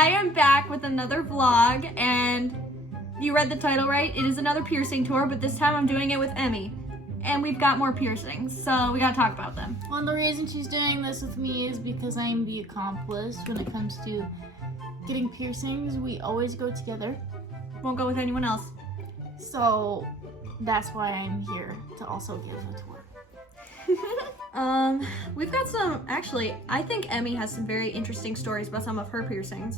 I am back with another vlog, and you read the title right. It is another piercing tour, but this time I'm doing it with Emmy. And we've got more piercings, so we gotta talk about them. Well, the reason she's doing this with me is because I'm the accomplice when it comes to getting piercings. We always go together. Won't go with anyone else. So that's why I'm here to also give a tour. We've got some, actually, I think Emmy has some very interesting stories about some of her piercings.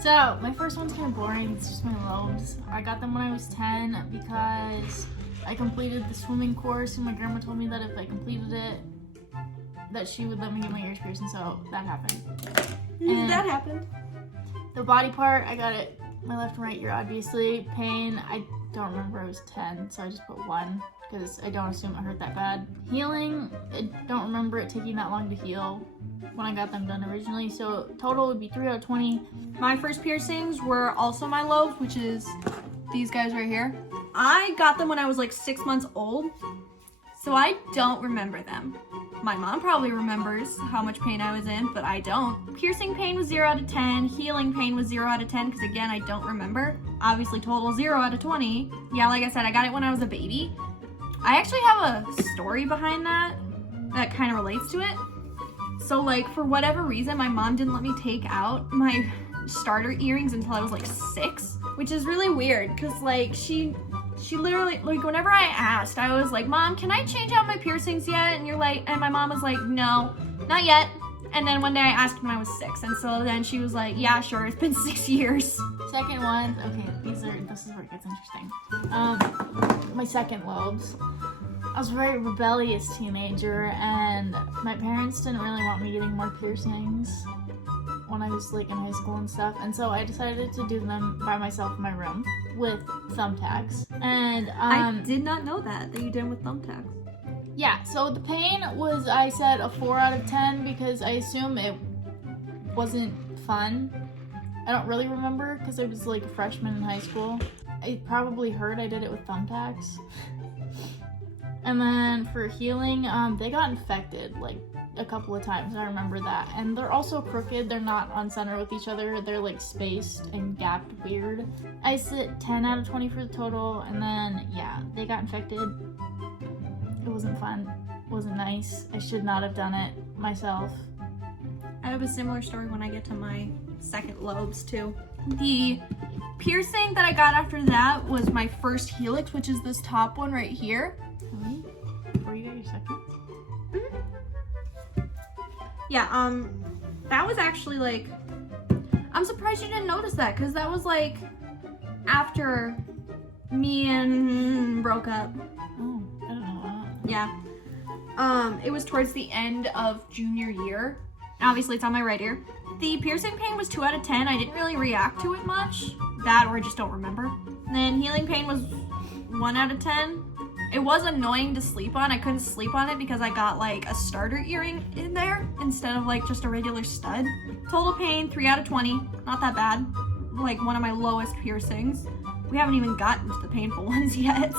So, my first one's kind of boring. It's just my lobes. I got them when I was 10 because I completed the swimming course, and my grandma told me that if I completed it, that she would let me get my ears pierced, and so that happened. And that happened. the body part, I got it my left and right ear, obviously. Pain, I don't remember. I was 10, so I just put 1 because I don't assume it hurt that bad. Healing, I don't remember it taking that long to heal when I got them done originally, so total would be 3 out of 20. My first piercings were also my lobes, which is these guys right here. I got them when I was like 6 months old, so I don't remember them. My mom probably remembers how much pain I was in, but I don't. Piercing pain was 0 out of 10. Healing pain was 0 out of 10, because again, I don't remember. Obviously total 0 out of 20. Yeah, like I said, I got it when I was a baby. I actually have a story behind that kind of relates to it. So like, for whatever reason, my mom didn't let me take out my starter earrings until I was like 6, which is really weird, because like she literally, like, whenever I asked, I was like, Mom, can I change out my piercings yet? And my mom was like, no, not yet. And then one day I asked when I was 6, and so then she was like, yeah, sure, it's been 6 years. Second one, okay, this is where it gets interesting. My second lobes. I was a very rebellious teenager, and my parents didn't really want me getting more piercings when I was like in high school and stuff, and so I decided to do them by myself in my room with thumbtacks. And I did not know that you did them with thumbtacks. Yeah, so the pain was, I said, a 4 out of 10 because I assume it wasn't fun. I don't really remember because I was like a freshman in high school. It probably hurt. I did it with thumbtacks. And then for healing, they got infected like a couple of times. I remember that. And they're also crooked. They're not on center with each other. They're like spaced and gapped weird. I sit 10 out of 20 for the total. And then, yeah, they got infected. It wasn't fun. It wasn't nice. I should not have done it myself. I have a similar story when I get to my second lobes too. The piercing that I got after that was my first Helix, which is this top one right here. Really? Before you got your second? Mm-hmm. Yeah, that was actually like, I'm surprised you didn't notice that, because that was like after me and broke up. Oh, I don't know that. Yeah. It was towards the end of junior year. Obviously, it's on my right ear. The piercing pain was 2 out of 10. I didn't really react to it much. That, or I just don't remember. And then healing pain was 1 out of 10. It was annoying to sleep on. I couldn't sleep on it because I got like a starter earring in there instead of like just a regular stud. Total pain, 3 out of 20. Not that bad. Like one of my lowest piercings. We haven't even gotten to the painful ones yet.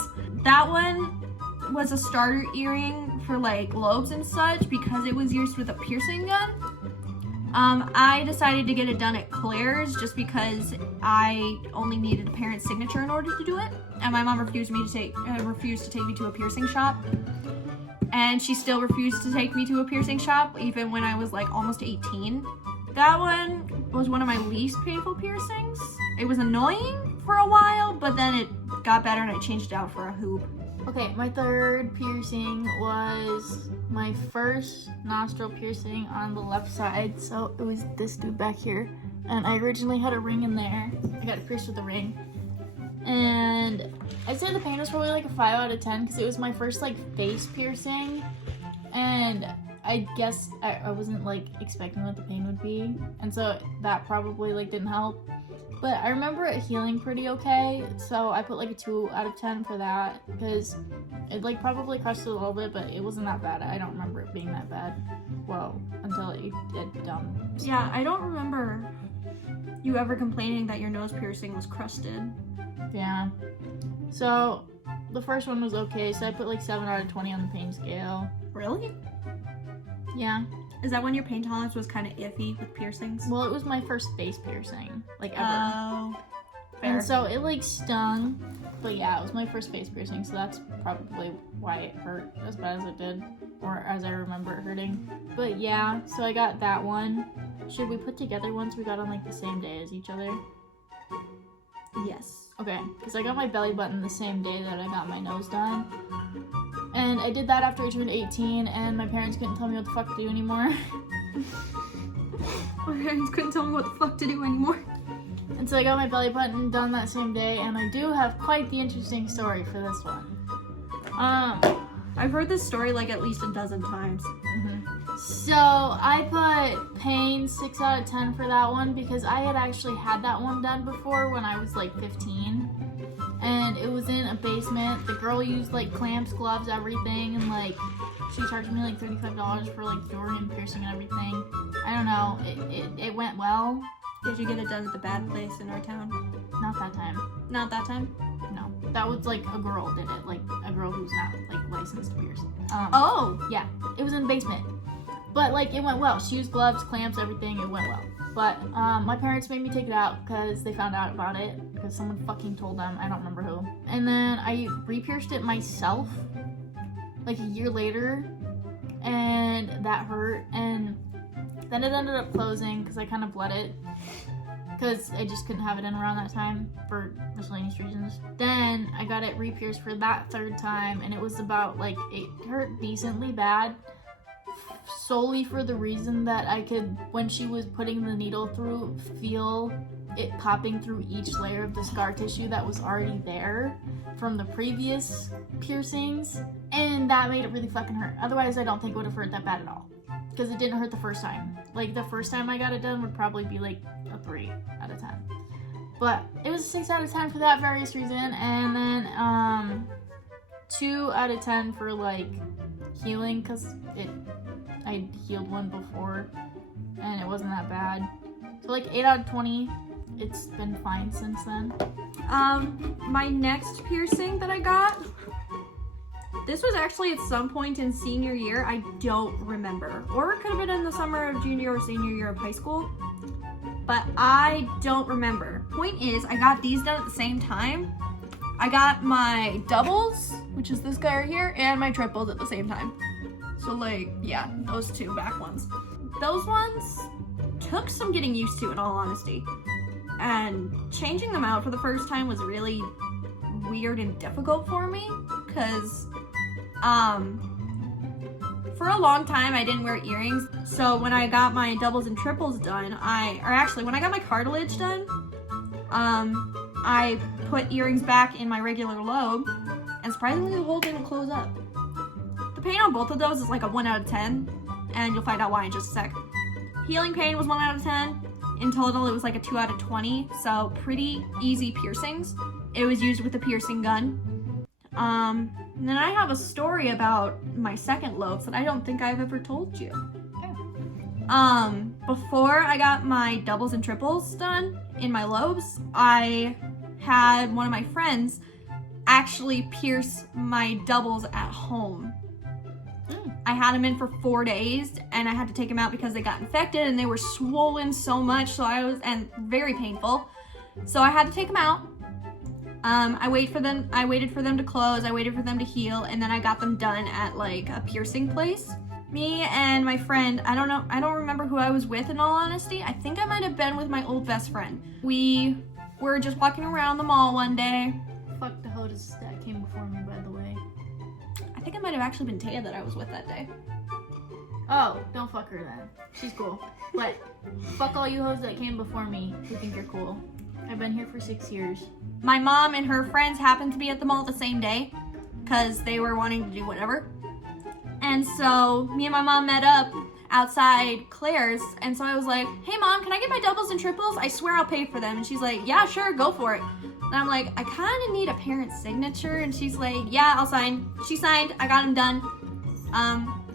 That one was a starter earring for like lobes and such because it was used with a piercing gun. I decided to get it done at Claire's just because I only needed a parent's signature in order to do it. And my mom refused to take me to a piercing shop. And she still refused to take me to a piercing shop even when I was like almost 18. That one was one of my least painful piercings. It was annoying for a while, but then it got better and I changed it out for a hoop. Okay, my third piercing was my first nostril piercing on the left side. So it was this dude back here. And I originally had a ring in there. I got it pierced with a ring. And I'd say the pain was probably like a 5 out of 10 because it was my first like face piercing. And I guess I wasn't like expecting what the pain would be. And so that probably like didn't help. But I remember it healing pretty okay, so I put like a 2 out of 10 for that because it like probably crushed it a little bit, but it wasn't that bad. I don't remember it being that bad. Well, until it did dumb. Yeah, I don't remember you ever complaining that your nose piercing was crusted. Yeah. So the first one was okay, so I put like 7 out of 20 on the pain scale. Really? Yeah. Is that when your pain tolerance was kind of iffy with piercings? Well, it was my first face piercing, like ever. Oh. Fair. And so it like stung, but yeah, it was my first face piercing, so that's probably why it hurt as bad as it did, or as I remember it hurting. But yeah, so I got that one. Should we put together ones we got on like the same day as each other? Yes. Okay, because I got my belly button the same day that I got my nose done. And I did that after I turned 18, and my parents couldn't tell me what the fuck to do anymore. My parents couldn't tell me what the fuck to do anymore. And so I got my belly button done that same day, and I do have quite the interesting story for this one. I've heard this story like at least a dozen times. So I put pain 6 out of 10 for that one because I had actually had that one done before when I was like 15. And it was in a basement. The girl used like clamps, gloves, everything, and like she charged me like $35 for like jewelry and piercing and everything. I don't know, it went well. Did you get it done at the bad place in our town? Not that time. Not that time? No. That was like a girl did it, like a girl who's not like licensed to pierce. Oh! Yeah, it was in the basement. But like it went well. She used gloves, clamps, everything, it went well. But my parents made me take it out because they found out about it because someone fucking told them. I don't remember who. And then I re-pierced it myself like a year later, and that hurt. And then it ended up closing because I kind of bled it because I just couldn't have it in around that time for miscellaneous reasons. Then I got it re-pierced for that third time, and it was about like, it hurt decently bad. Solely for the reason that I could, when she was putting the needle through, feel it popping through each layer of the scar tissue that was already there from the previous piercings, and that made it really fucking hurt. Otherwise, I don't think it would have hurt that bad at all, because it didn't hurt the first time. Like, the first time I got it done would probably be like a 3 out of 10. But it was a 6 out of 10 for that various reason, and then 2 out of 10 for like healing, because I healed one before and it wasn't that bad. So like 8 out of 20. It's been fine since then. My next piercing that I got, this was actually at some point in senior year. I don't remember. Or it could have been in the summer of junior or senior year of high school. But I don't remember. Point is, I got these done at the same time. I got my doubles, which is this guy right here, and my triples at the same time. So like, yeah, those 2 back ones. Those ones took some getting used to, in all honesty. And changing them out for the first time was really weird and difficult for me, because for a long time I didn't wear earrings. So when I got my doubles and triples done, when I got my cartilage done, I put earrings back in my regular lobe, and surprisingly the hole didn't close up. The pain on both of those is like a 1 out of 10, and you'll find out why in just a sec. Healing pain was 1 out of 10. In total, it was like a 2 out of 20, so pretty easy piercings. It was used with a piercing gun. And then I have a story about my second lobes that I don't think I've ever told you. Before I got my doubles and triples done in my lobes, I had one of my friends actually pierce my doubles at home. I had them in for 4 days, and I had to take them out because they got infected and they were swollen so much, and very painful. So I had to take them out. I waited for them to close, I waited for them to heal, and then I got them done at like a piercing place. Me and my friend, I don't remember who I was with, in all honesty. I think I might have been with my old best friend. We were just walking around the mall one day. Fuck the hostess that came before me, by the way. I think it might have actually been Taya that I was with that day. Oh, don't fuck her then. She's cool. But fuck all you hoes that came before me who think you're cool. I've been here for 6 years. My mom and her friends happened to be at the mall the same day because they were wanting to do whatever. And so me and my mom met up outside Claire's, and so I was like, hey mom, can I get my doubles and triples? I swear I'll pay for them. And she's like, yeah, sure, go for it. And I'm like, I kind of need a parent's signature. And she's like, yeah, I'll sign. She signed, I got them done.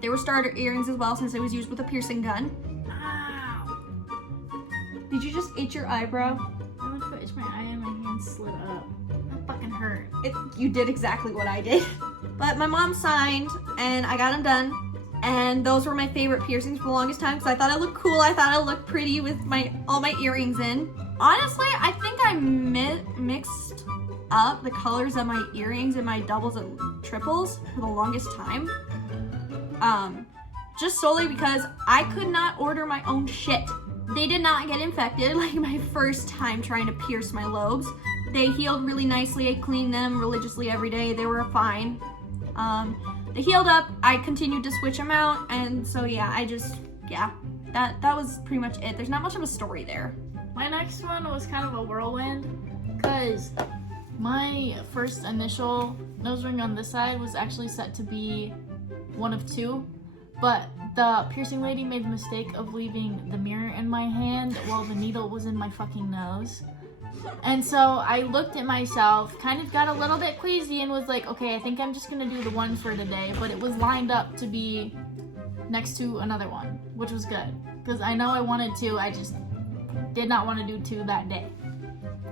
They were starter earrings as well, since it was used with a piercing gun. Ow. Did you just itch your eyebrow? I went to itch my eye and my hand slid up. That fucking hurt. You did exactly what I did. But my mom signed, and I got them done. And those were my favorite piercings for the longest time because I thought I looked cool. I thought I looked pretty with all my earrings in. Honestly, I think I mixed up the colors of my earrings and my doubles and triples for the longest time. Just solely because I could not order my own shit. They did not get infected like my first time trying to pierce my lobes. They healed really nicely. I cleaned them religiously every day. They were fine. They healed up. I continued to switch them out. And so yeah, that was pretty much it. There's not much of a story there. My next one was kind of a whirlwind because my first initial nose ring on this side was actually set to be one of two, but the piercing lady made the mistake of leaving the mirror in my hand while the needle was in my fucking nose. And so I looked at myself, kind of got a little bit queasy and was like, okay, I think I'm just gonna do the one for today, but it was lined up to be next to another one, which was good because I know I wanted to, I just did not want to do two that day.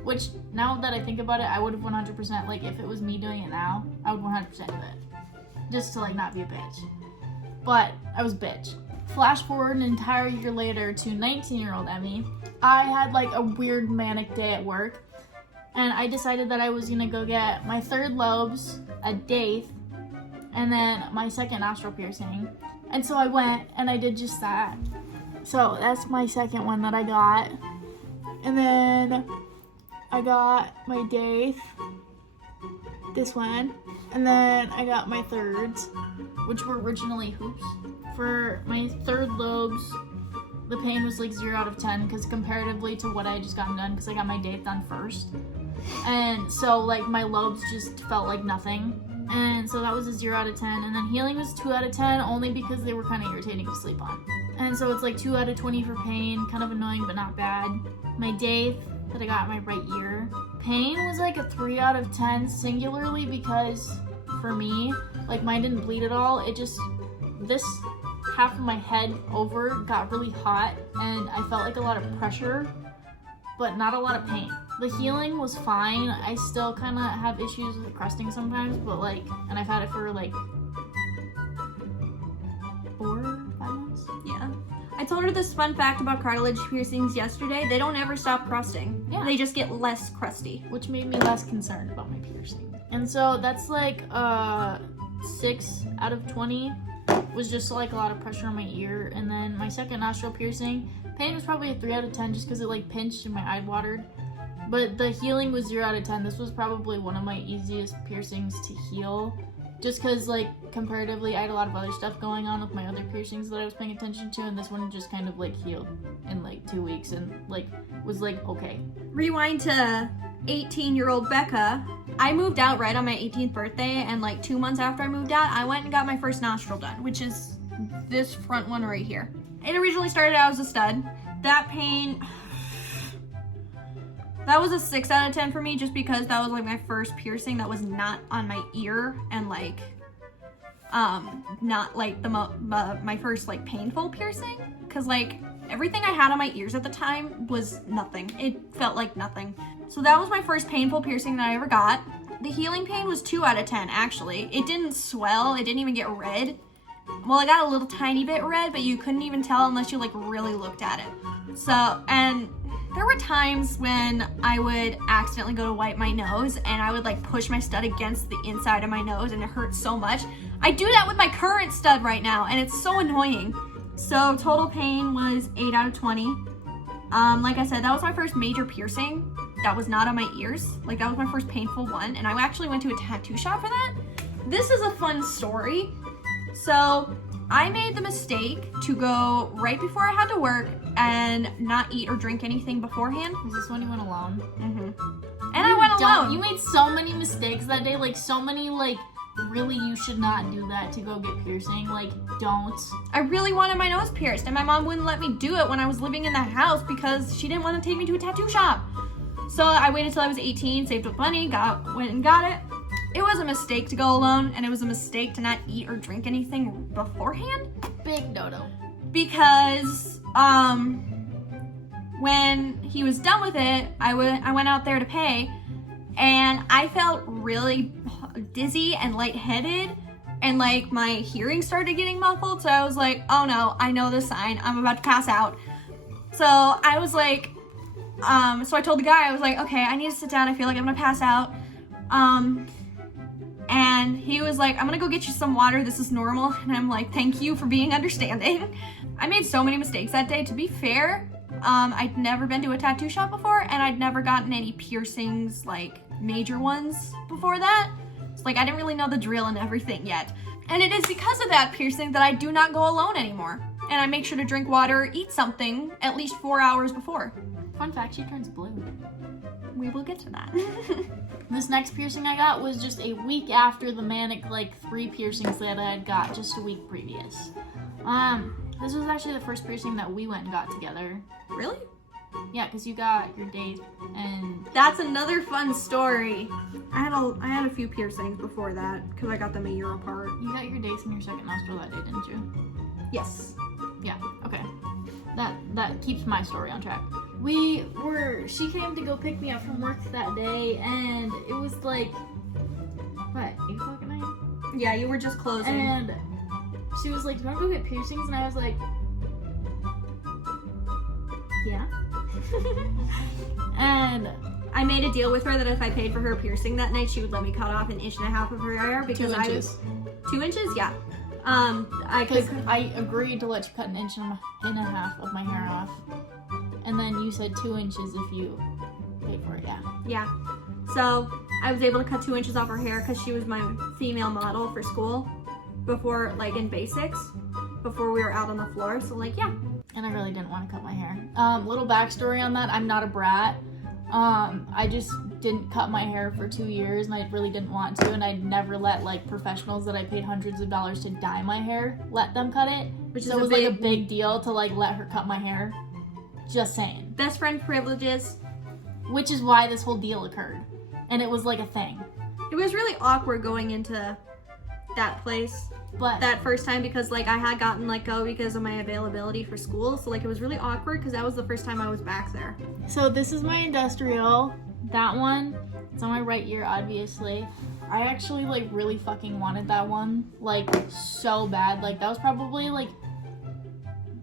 Which, now that I think about it, I would have 100%, like, if it was me doing it now, I would 100% do it. Just to, like, not be a bitch. But, I was a bitch. Flash forward an entire year later to 19-year-old Emmy. I had, like, a weird manic day at work. And I decided that I was gonna go get my third lobes, a daith, and then my second nostril piercing. And so I went, and I did just that. So, that's my second one that I got. And then I got my daith, this one, and then I got my thirds, which were originally hoops. For my third lobes, the pain was like 0 out of 10 because comparatively to what I had just gotten done, because I got my daith done first. And so like my lobes just felt like nothing. And so that was a 0 out of 10. And then healing was 2 out of 10 only because they were kind of irritating to sleep on. And so it's like 2 out of 20 for pain, kind of annoying but not bad. My daith that I got in my right ear, pain was like a 3 out of 10 singularly because for me, like mine didn't bleed at all. It just, this half of my head over got really hot and I felt like a lot of pressure, but not a lot of pain. The healing was fine. I still kind of have issues with crusting sometimes, but like, and I've had it for like 4 or 5 months. Yeah. I told her this fun fact about cartilage piercings yesterday. They don't ever stop crusting. Yeah. They just get less crusty. Which made me less concerned about my piercing. And so that's like 6 out of 20 was just like a lot of pressure on my ear. And then my second nostril piercing, pain was probably a 3 out of 10 just because it like pinched and my eye watered. But the healing was 0 out of 10. This was probably one of my easiest piercings to heal. Just because, like, comparatively, I had a lot of other stuff going on with my other piercings that I was paying attention to, and this one just kind of, like, healed in, like, 2 weeks and, like, was, like, okay. Rewind to 18-year-old Becca. I moved out right on my 18th birthday, and, like, 2 months after I moved out, I went and got my first nostril done, which is this front one right here. It originally started out as a stud. That pain... That was a 6 out of 10 for me just because that was like my first piercing that was not on my ear and like, not like my first like painful piercing. Cause like everything I had on my ears at the time was nothing. It felt like nothing. So that was my first painful piercing that I ever got. The healing pain was 2 out of 10 actually. It didn't swell, it didn't even get red. Well, I got a little tiny bit red, but you couldn't even tell unless you like really looked at it. So, and there were times when I would accidentally go to wipe my nose and I would like push my stud against the inside of my nose and it hurt so much. I do that with my current stud right now and it's so annoying. So total pain was 8 out of 20. Like I said, that was my first major piercing that was not on my ears. Like that was my first painful one and I actually went to a tattoo shop for that. This is a fun story. So I made the mistake to go right before I had to work and not eat or drink anything beforehand. Is this when you went alone? Mm-hmm. And I went alone. You made so many mistakes that day, like so many, like, really you should not do that to go get piercing. Like, don't. I really wanted my nose pierced and my mom wouldn't let me do it when I was living in that house because she didn't want to take me to a tattoo shop. So I waited till I was 18, saved up money, went and got it. It was a mistake to go alone, and it was a mistake to not eat or drink anything beforehand. Big no-no. Because, when he was done with it, I went out there to pay, and I felt really dizzy and lightheaded and like my hearing started getting muffled. So I was like, oh no, I know the sign. I'm about to pass out. So I was like, so I told the guy, I was like, okay, I need to sit down. I feel like I'm gonna pass out. And he was like, I'm gonna go get you some water. This is normal. And I'm like, thank you for being understanding. I made so many mistakes that day. To be fair, I'd never been to a tattoo shop before, and I'd never gotten any piercings, like major ones before that. So like I didn't really know the drill and everything yet. And it is because of that piercing that I do not go alone anymore. And I make sure to drink water, eat something at least 4 hours before. Fun fact, she turns blue. We will get to that. This next piercing I got was just a week after the manic, like, 3 piercings that I had got just a week previous. This was actually the first piercing that we went and got together. Really? Yeah, because you got your date and... That's another fun story. I had a few piercings before that, because I got them a year apart. You got your dates in your second nostril that day, didn't you? Yes. Yeah, okay. That keeps my story on track. She came to go pick me up from work that day, and it was like, what, 8 o'clock at night? Yeah, you were just closing. And she was like, do you want to go get piercings? And I was like, yeah. And I made a deal with her that if I paid for her piercing that night, she would let me cut off 1.5 inches of her hair because 2 inches. 2 inches? Yeah. Because I agreed to let you cut 1.5 inches of my hair off. And then you said 2 inches if you paid for it, yeah. Yeah. So I was able to cut 2 inches off her hair because she was my female model for school before, like in basics, before we were out on the floor. So like, yeah. And I really didn't want to cut my hair. Little backstory on that, I'm not a brat. I just didn't cut my hair for 2 years and I really didn't want to, and I'd never let like professionals that I paid hundreds of dollars to dye my hair, let them cut it. Which so is it was like a big deal to like let her cut my hair. Just saying. Best friend privileges. Which is why this whole deal occurred. And it was like a thing. It was really awkward going into that place. But that first time because like I had gotten let go because of my availability for school. So like it was really awkward because that was the first time I was back there. So this is my industrial. That one, it's on my right ear, obviously. I actually like really fucking wanted that one. Like so bad. Like that was probably like,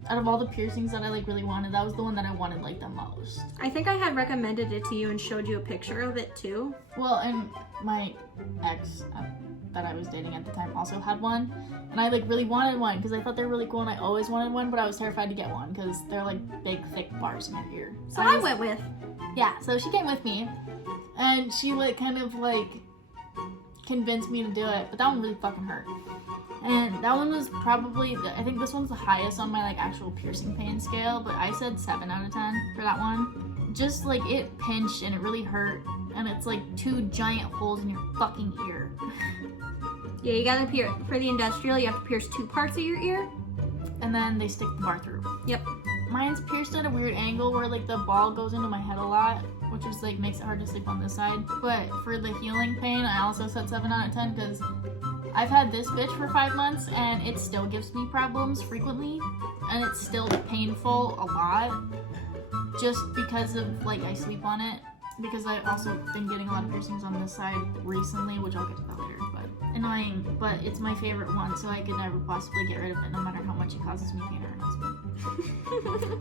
out of all the piercings that I like really wanted, that was the one that I wanted like the most. I think I had recommended it to you and showed you a picture of it too. Well, and my ex that I was dating at the time also had one, and I like really wanted one because I thought they were really cool and I always wanted one, but I was terrified to get one because they're like big thick bars in your ear. So I went with. Yeah, so she came with me and she like kind of like convinced me to do it, but that one really fucking hurt. And that one was probably, I think this one's the highest on my like actual piercing pain scale, but I said 7 out of 10 for that one. Just like it pinched and it really hurt, and it's like 2 giant holes in your fucking ear. Yeah, you gotta pierce, for the industrial, you have to pierce 2 parts of your ear. And then they stick the bar through. Yep. Mine's pierced at a weird angle where like the ball goes into my head a lot, which is like makes it hard to sleep on this side. But for the healing pain, I also said 7 out of 10 because I've had this bitch for 5 months and it still gives me problems frequently, and it's still painful a lot just because of like I sleep on it, because I've also been getting a lot of piercings on this side recently, which I'll get to that later. But annoying, but it's my favorite one, so I could never possibly get rid of it no matter how much it causes me pain or annoys me.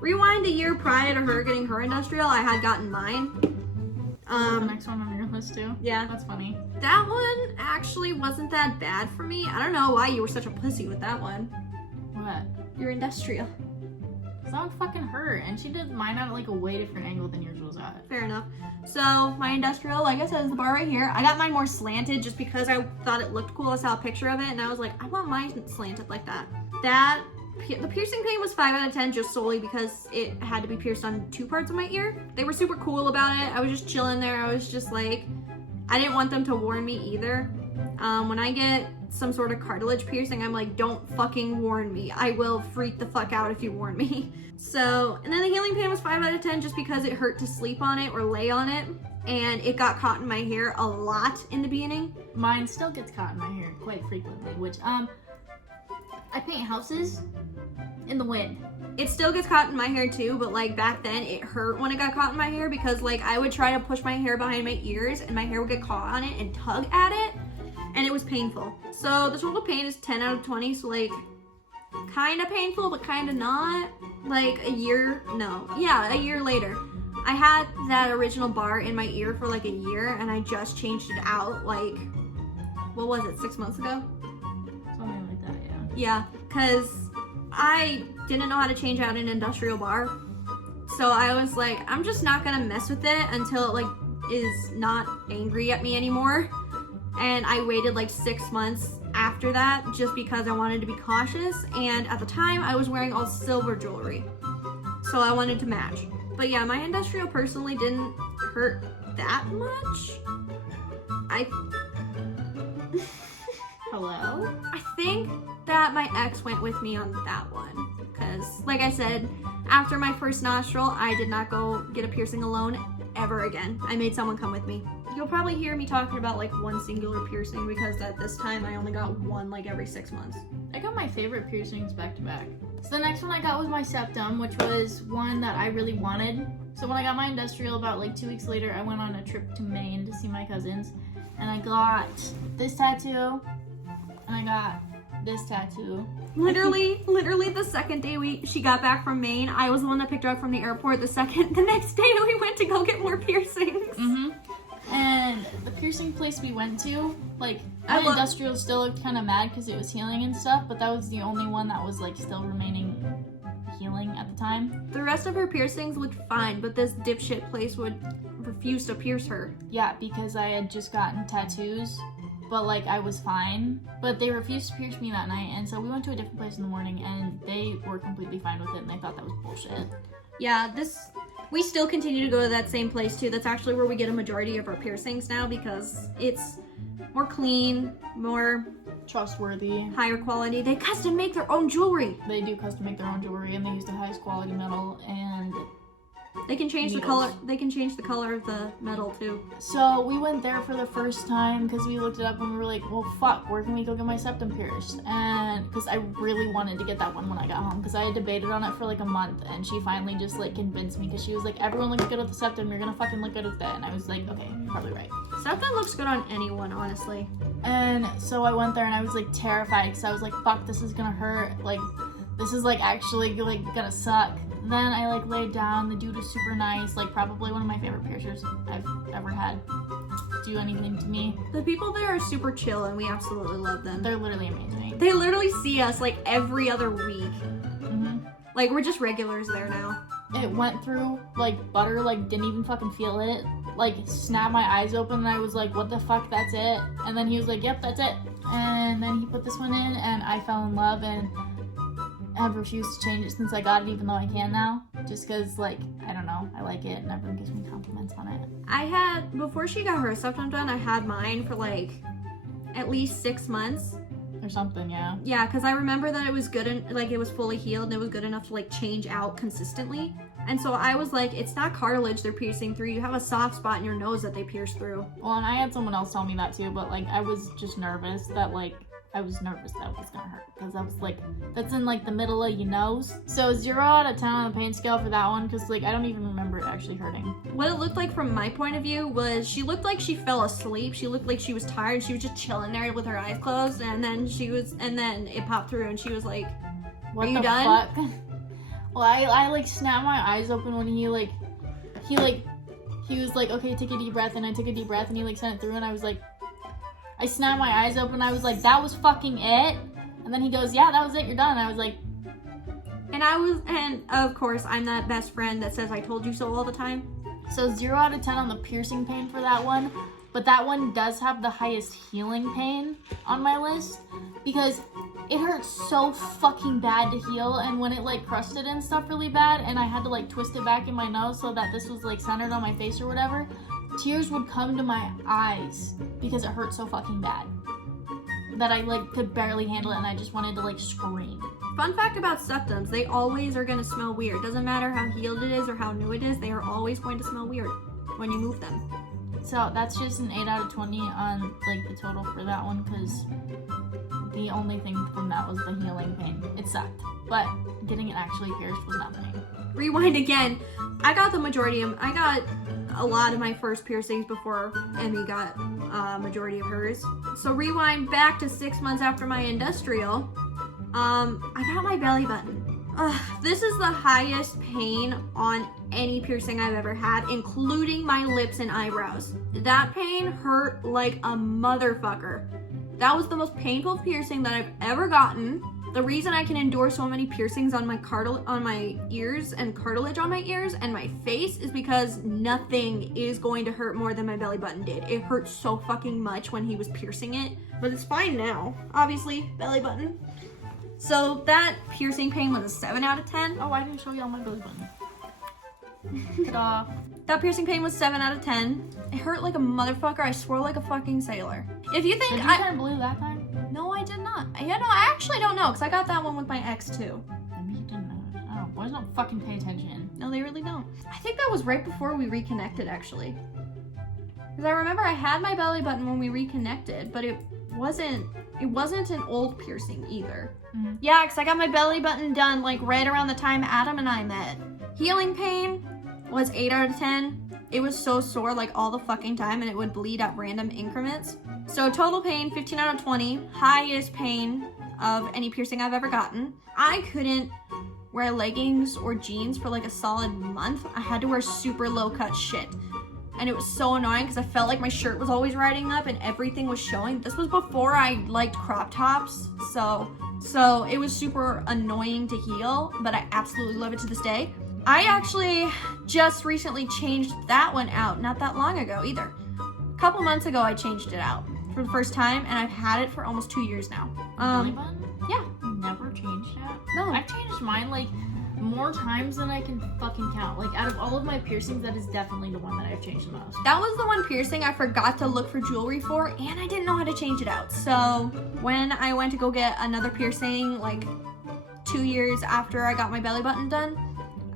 Rewind a year prior to her getting her industrial, I had gotten mine. The next one on your list too? Yeah. That's funny. That one actually wasn't that bad for me. I don't know why you were such a pussy with that one. What? Your industrial. That one fucking hurt, and she did mine at like a way different angle than yours was at. Fair enough. So my industrial, like I said, is the bar right here. I got mine more slanted just because I thought it looked cool. I saw a picture of it and I was like, I want mine slanted like that. The piercing pain was 5 out of 10 just solely because it had to be pierced on 2 parts of my ear. They were super cool about it. I was just chilling there. I was just like, I didn't want them to warn me either. When I get some sort of cartilage piercing, I'm like, don't fucking warn me. I will freak the fuck out if you warn me. So, and then the healing pain was 5 out of 10 just because it hurt to sleep on it or lay on it. And it got caught in my hair a lot in the beginning. Mine still gets caught in my hair quite frequently, which, I paint houses in the wind. It still gets caught in my hair too, but like back then it hurt when it got caught in my hair because like I would try to push my hair behind my ears and my hair would get caught on it and tug at it. and it was painful. So the total pain is 10 out of 20, so like kind of painful, but kind of not. Like a year later. I had that original bar in my ear for like a year, and I just changed it out like, what was it, 6 months ago? Something like that, yeah. Yeah, because I didn't know how to change out an industrial bar. So I was like, I'm just not gonna mess with it until it like is not angry at me anymore. And I waited like 6 months after that just because I wanted to be cautious. And at the time I was wearing all silver jewelry, so I wanted to match. But yeah, my industrial personally didn't hurt that much. Hello? I think that my ex went with me on that one. Because, like I said, after my first nostril, I did not go get a piercing alone ever again. I made someone come with me. You'll probably hear me talking about like one singular piercing because at this time I only got one like every 6 months. I got my favorite piercings back to back. So the next one I got was my septum, which was one that I really wanted. So when I got my industrial about like 2 weeks later, I went on a trip to Maine to see my cousins. And I got this tattoo, and I got this tattoo. Literally the second day she got back from Maine, I was the one that picked her up from the airport. The next day we went to go get more piercings. Mm-hmm. And the piercing place we went to, like, my industrial still looked kind of mad because it was healing and stuff, but that was the only one that was like still remaining healing at the time. The rest of her piercings looked fine, but this dipshit place would refuse to pierce her. Yeah, because I had just gotten tattoos, but like I was fine. But they refused to pierce me that night, and so we went to a different place in the morning, and they were completely fine with it, and they thought that was bullshit. Yeah, we still continue to go to that same place too. That's actually where we get a majority of our piercings now because it's more clean, more trustworthy, higher quality. They custom make their own jewelry. They do custom make their own jewelry, and they use the highest quality metal, and they can change needles. the color. They can change the color of the metal too. So we went there for the first time because we looked it up and we were like, well, fuck, where can we go get my septum pierced? And because I really wanted to get that one when I got home because I had debated on it for like a month, and she finally just like convinced me because she was like, everyone looks good with the septum, you're gonna fucking look good with that. And I was like, okay, you're probably right. Septum looks good on anyone, honestly. And so I went there and I was like terrified because I was like, fuck, this is gonna hurt. Like, this is like actually like gonna suck. Then I like laid down. The dude was super nice, like probably one of my favorite piercers I've ever had do anything to me. The people there are super chill and we absolutely love them. They're literally amazing. They literally see us like every other week. Mm-hmm. Like we're just regulars there now. It went through like butter, like didn't even fucking feel it. Like snapped my eyes open and I was like, what the fuck, that's it? And then he was like, yep, that's it. And then he put this one in and I fell in love and I've refused to change it since I got it, even though I can now. Just because, like, I don't know, I like it and everyone gives me compliments on it. Before she got her septum done, I had mine for like at least 6 months. Or something, yeah. Yeah, because I remember that it was good and like it was fully healed and it was good enough to like change out consistently. And so I was like, it's not cartilage they're piercing through. You have a soft spot in your nose that they pierce through. Well, and I had someone else tell me that too, but like I was just nervous that like I was nervous that it was gonna hurt because I was like, that's in like the middle of your nose. So 0 out of 10 on the pain scale for that one because like I don't even remember it actually hurting. What it looked like from my point of view was she looked like she fell asleep. She looked like she was tired. She was just chilling there with her eyes closed, and then it popped through and she was like, what are you the done? Fuck? Well, I like snapped my eyes open when he was like, okay, take a deep breath, and I took a deep breath and he like sent it through and I was like, I snapped my eyes open. I was like, that was fucking it. And then he goes, yeah, that was it. You're done. And I was like, and of course, I'm that best friend that says I told you so all the time. So 0 out of 10 on the piercing pain for that one. But that one does have the highest healing pain on my list because it hurts so fucking bad to heal. And when it like crusted and stuff really bad and I had to like twist it back in my nose so that this was like centered on my face or whatever, tears would come to my eyes because it hurt so fucking bad that I like could barely handle it and I just wanted to like scream. Fun fact about septums, they always are going to smell weird. Doesn't matter how healed it is or how new it is, they are always going to smell weird when you move them. So that's just an 8 out of 20 on like the total for that one because the only thing from that was the healing pain. It sucked, but getting it actually pierced was not pain. Rewind again. I got a lot of my first piercings before Emmy got a majority of hers. So rewind back to 6 months after my industrial. I got my belly button. This is the highest pain on any piercing I've ever had, including my lips and eyebrows. That pain hurt like a motherfucker. That was the most painful piercing that I've ever gotten. The reason I can endure so many piercings on my ears and cartilage on my ears and my face is because nothing is going to hurt more than my belly button did. It hurt so fucking much when he was piercing it, but it's fine now. Obviously, belly button. So that piercing pain was a 7 out of 10. Oh, I didn't show you all my belly button. Ta-da. That piercing pain was 7 out of 10. It hurt like a motherfucker. I swore like a fucking sailor. If you think Did you turn blue that time? No, I did not. Yeah, no, I actually don't know, because I got that one with my ex too. Maybe you didn't know. I don't. Boys don't fucking pay attention. No, they really don't. I think that was right before we reconnected, actually. Because I remember I had my belly button when we reconnected, but it wasn't an old piercing either. Mm-hmm. Yeah, because I got my belly button done like right around the time Adam and I met. Healing pain was 8 out of 10. It was so sore like all the fucking time, and it would bleed at random increments. So total pain, 15 out of 20. Highest pain of any piercing I've ever gotten. I couldn't wear leggings or jeans for like a solid month. I had to wear super low cut shit. And it was so annoying because I felt like my shirt was always riding up and everything was showing. This was before I liked crop tops. So it was super annoying to heal, but I absolutely love it to this day. I actually just recently changed that one out, not that long ago either. A couple months ago I changed it out for the first time, and I've had it for almost 2 years now. Belly button? Yeah. You never changed that? No. I've changed mine like more times than I can fucking count. Like out of all of my piercings, that is definitely the one that I've changed the most. That was the one piercing I forgot to look for jewelry for, and I didn't know how to change it out. So when I went to go get another piercing like 2 years after I got my belly button done,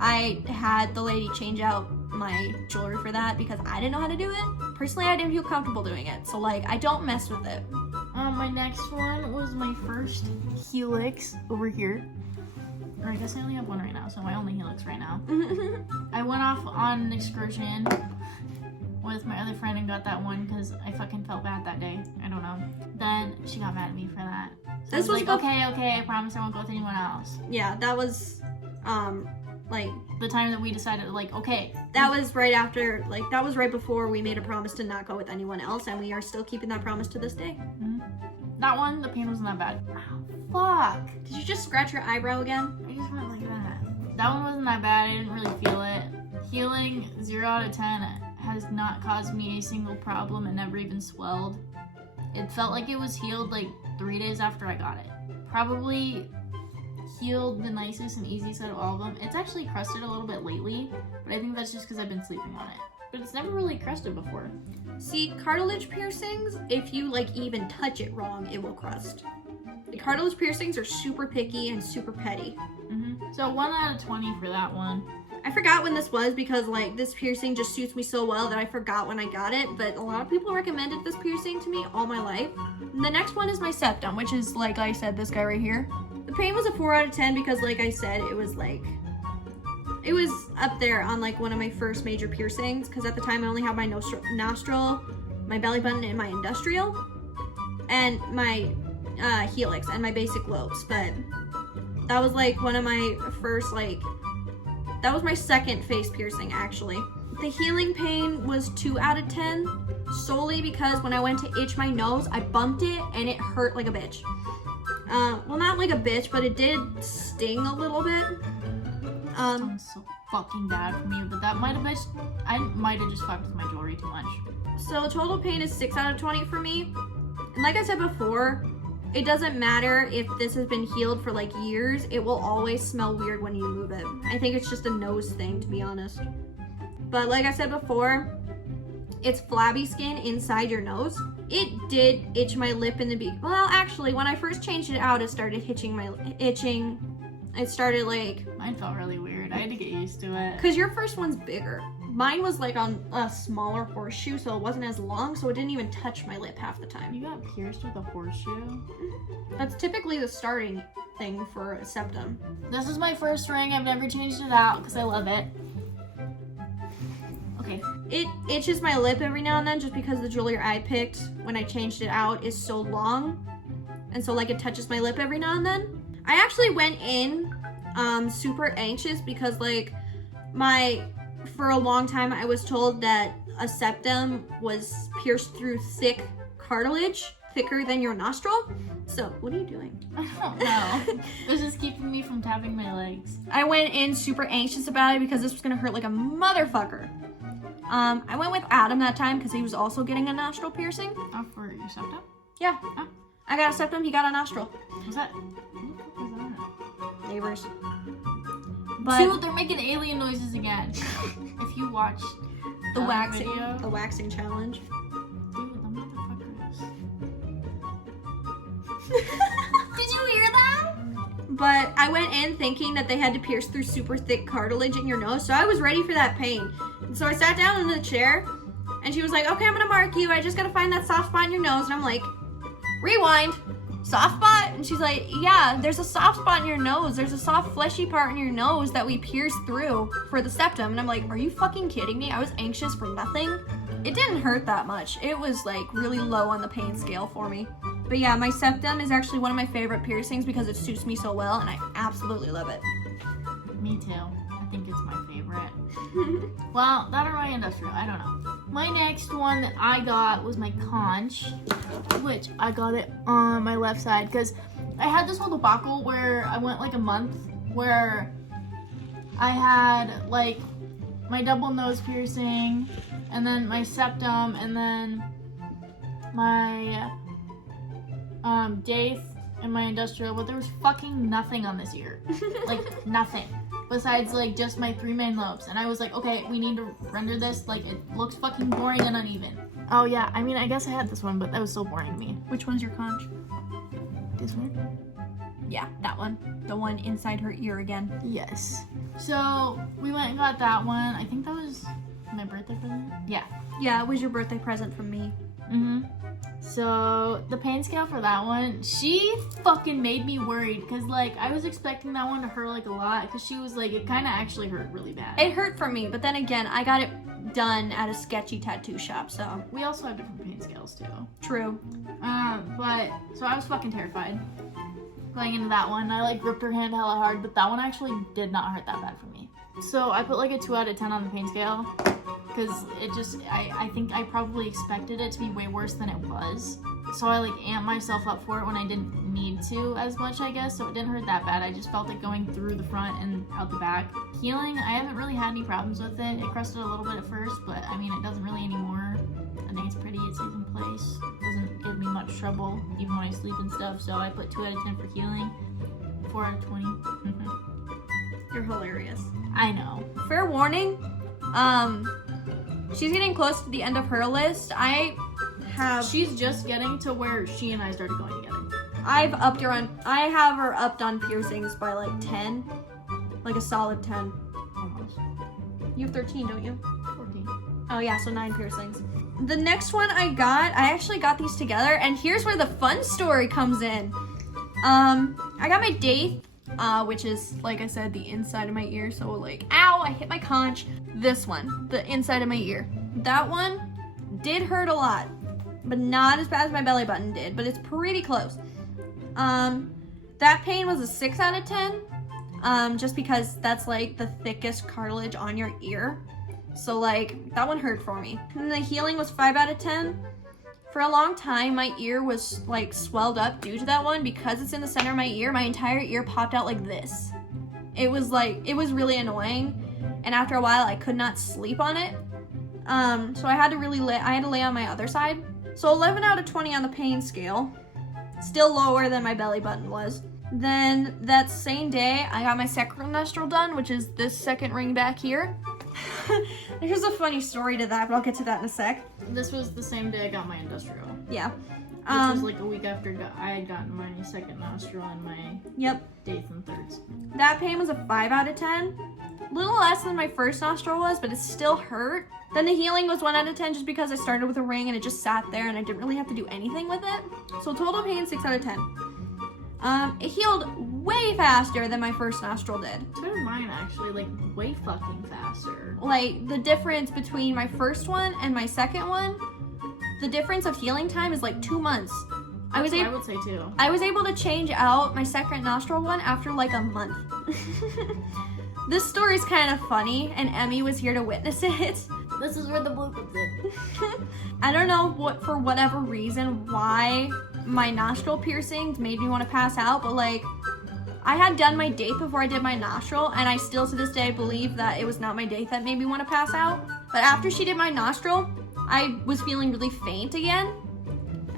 I had the lady change out my jewelry for that because I didn't know how to do it. Personally, I didn't feel comfortable doing it. So like, I don't mess with it. My next one was my first Helix over here. Or I guess I only have one right now, so my only Helix right now. I went off on an excursion with my other friend and got that one because I fucking felt bad that day. I don't know. Then she got mad at me for that. So This I was was like, okay, I promise I won't go with anyone else. Yeah, that was like The time that we decided, like, okay. that was right after, like that was right before we made a promise to not go with anyone else, and we are still keeping that promise to this day. Mm-hmm. That one, the pain wasn't that bad. Fuck. Did you just scratch your eyebrow again? I just went like that. That one wasn't that bad. I didn't really feel it. Healing 0 out of 10 has not caused me a single problem. It never even swelled. It felt like it was healed like 3 days after I got it. Probably healed the nicest and easiest out of all of them. It's actually crusted a little bit lately, but I think that's just because I've been sleeping on it. But it's never really crusted before. See, cartilage piercings, if you like even touch it wrong, it will crust. The cartilage piercings are super picky and super petty. Mm-hmm. So 1 out of 20 for that one. I forgot when this was because like this piercing just suits me so well that I forgot when I got it, but a lot of people recommended this piercing to me all my life. And the next one is my septum, which is like I said, this guy right here. The pain was a 4 out of 10 because like I said, it was up there on like one of my first major piercings because at the time I only had my nostril, my belly button, and my industrial, and my Helix and my basic lobes. But that was like one of my first that was my second face piercing actually. The healing pain was 2 out of 10 solely because when I went to itch my nose, I bumped it and it hurt like a bitch. Well, not like a bitch, but it did sting a little bit. Sounds so fucking bad for me, but I might have just fucked with my jewelry too much. So total pain is 6 out of 20 for me. And like I said before, it doesn't matter if this has been healed for like years, it will always smell weird when you move it. I think it's just a nose thing, to be honest. But like I said before, it's flabby skin inside your nose. It did itch my lip in the beginning. Well, actually, when I first changed it out, it started itching. It started like... Mine felt really weird. I had to get used to it. Because your first one's bigger. Mine was like on a smaller horseshoe, so it wasn't as long, so it didn't even touch my lip half the time. You got pierced with a horseshoe? That's typically the starting thing for a septum. This is my first ring. I've never changed it out because I love it. Okay. It itches my lip every now and then just because the jewelry I picked when I changed it out is so long. And so like it touches my lip every now and then. I actually went in super anxious because like for a long time I was told that a septum was pierced through thick cartilage, thicker than your nostril. So what are you doing? I don't know. This is keeping me from tapping my legs. I went in super anxious about it because this was gonna hurt like a motherfucker. I went with Adam that time because he was also getting a nostril piercing. Oh, for your septum? Yeah. Oh. I got a septum, he got a nostril. Was that? What was that? Neighbors. But Dude, they're making alien noises again. If you watch the video. waxing challenge. Dude, the motherfuckers. Did you hear that? But I went in thinking that they had to pierce through super thick cartilage in your nose, so I was ready for that pain. And so I sat down in the chair, and she was like, okay, I'm gonna mark you. I just gotta find that soft spot in your nose. And I'm like, rewind. Soft spot? And she's like, yeah, there's a soft spot in your nose. There's a soft fleshy part in your nose that we pierced through for the septum. And I'm like, are you fucking kidding me? I was anxious for nothing. It didn't hurt that much. It was like really low on the pain scale for me. But yeah, my septum is actually one of my favorite piercings because it suits me so well and I absolutely love it. Me too. I think it's my favorite. Well, that or my industrial, I don't know. My next one that I got was my Conch, which I got it on my left side because I had this whole debacle where I went like a month where I had like my double nose piercing and then my septum and then my daith and my industrial, but there was fucking nothing on this ear. Like nothing. Besides like just my 3 main lobes. And I was like, okay, we need to render this, like it looks fucking boring and uneven. Oh yeah, I mean I guess I had this one, but that was so boring to me. Which one's your conch? This one? Yeah, that one. The one inside her ear again. Yes. So we went and got that one. I think that was my birthday present? Yeah. Yeah, it was your birthday present from me. Mm-hmm. So the pain scale for that one, she fucking made me worried because like I was expecting that one to hurt like a lot because she was like, it kind of actually hurt really bad. It hurt for me, but then again, I got it done at a sketchy tattoo shop, so. We also have different pain scales too. True. But so I was fucking terrified going into that one. I like gripped her hand hella hard, but that one actually did not hurt that bad for me. So I put like a 2 out of 10 on the pain scale. Because it just, I think I probably expected it to be way worse than it was. So I like amped myself up for it when I didn't need to as much, I guess. So it didn't hurt that bad. I just felt it going through the front and out the back. Healing, I haven't really had any problems with it. It crusted a little bit at first, but I mean, it doesn't really anymore. I think it's pretty, it stays in place. Doesn't give me much trouble, even when I sleep and stuff. So I put 2 out of 10 for healing. 4 out of 20. You're hilarious. I know. Fair warning, she's getting close to the end of her list. She's just getting to where she and I started going together. I have her upped on piercings by like 10. Like a solid 10. Almost. You have 13, don't you? 14. Oh yeah, so 9 piercings. The next one I actually got these together, and here's where the fun story comes in. I got my daith, which is, like I said, the inside of my ear. So like, ow, I hit my conch. This one, the inside of my ear. That one did hurt a lot, but not as bad as my belly button did, but it's pretty close. That pain was a 6 out of 10, just because that's like the thickest cartilage on your ear. So like, that one hurt for me. And the healing was 5 out of 10. For a long time, my ear was like swelled up due to that one. Because it's in the center of my ear, my entire ear popped out like this. It was really annoying. And after a while, I could not sleep on it. So I had to lay on my other side. So 11 out of 20 on the pain scale. Still lower than my belly button was. Then that same day, I got my second nostril done, which is this second ring back here. There's a funny story to that, but I'll get to that in a sec. This was the same day I got my industrial. Yeah. Which was like a week after I had gotten my second nostril and my daith and thirds. That pain was a 5 out of 10. A little less than my first nostril was, but it still hurt. Then the healing was 1 out of 10 just because I started with a ring and it just sat there and I didn't really have to do anything with it. So total pain, 6 out of 10. It healed way faster than my first nostril did. So did mine actually, like way fucking faster. Like the difference between my first one and my second one, the difference of healing time is like 2 months. I would say too. I was able to change out my second nostril one after like a month. This story's kind of funny, and Emmy was here to witness it. This is where the blue comes in. I don't know for whatever reason why my nostril piercings made me want to pass out, but like I had done my date before I did my nostril, and I still to this day believe that it was not my date that made me want to pass out. But after she did my nostril, I was feeling really faint again.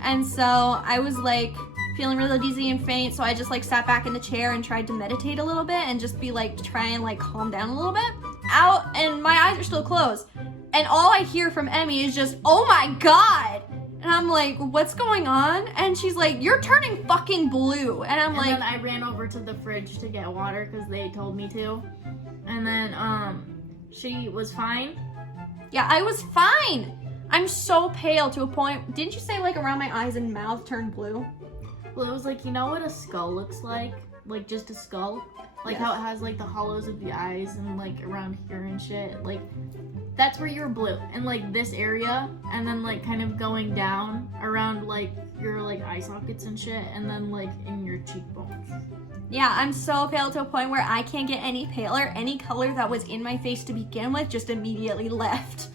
And so I was like feeling really dizzy and faint, so I just like sat back in the chair and tried to meditate a little bit and just be like, try and like calm down a little bit. Out, and my eyes are still closed. And all I hear from Emmy is just, oh my God. And I'm like, what's going on? And she's like, you're turning fucking blue. And I'm like, then I ran over to the fridge to get water because they told me to. And then she was fine. Yeah, I was fine. I'm so pale to a point. Didn't you say like around my eyes and mouth turned blue? Well, it was like, you know what a skull looks like? Like just a skull? Like Yes. how it has like the hollows of the eyes and like around here and shit. Like that's where you're blue. And like this area, and then like kind of going down around like your like eye sockets and shit, and then like in your cheekbones. Yeah, I'm so pale to a point where I can't get any paler. Any color that was in my face to begin with just immediately left.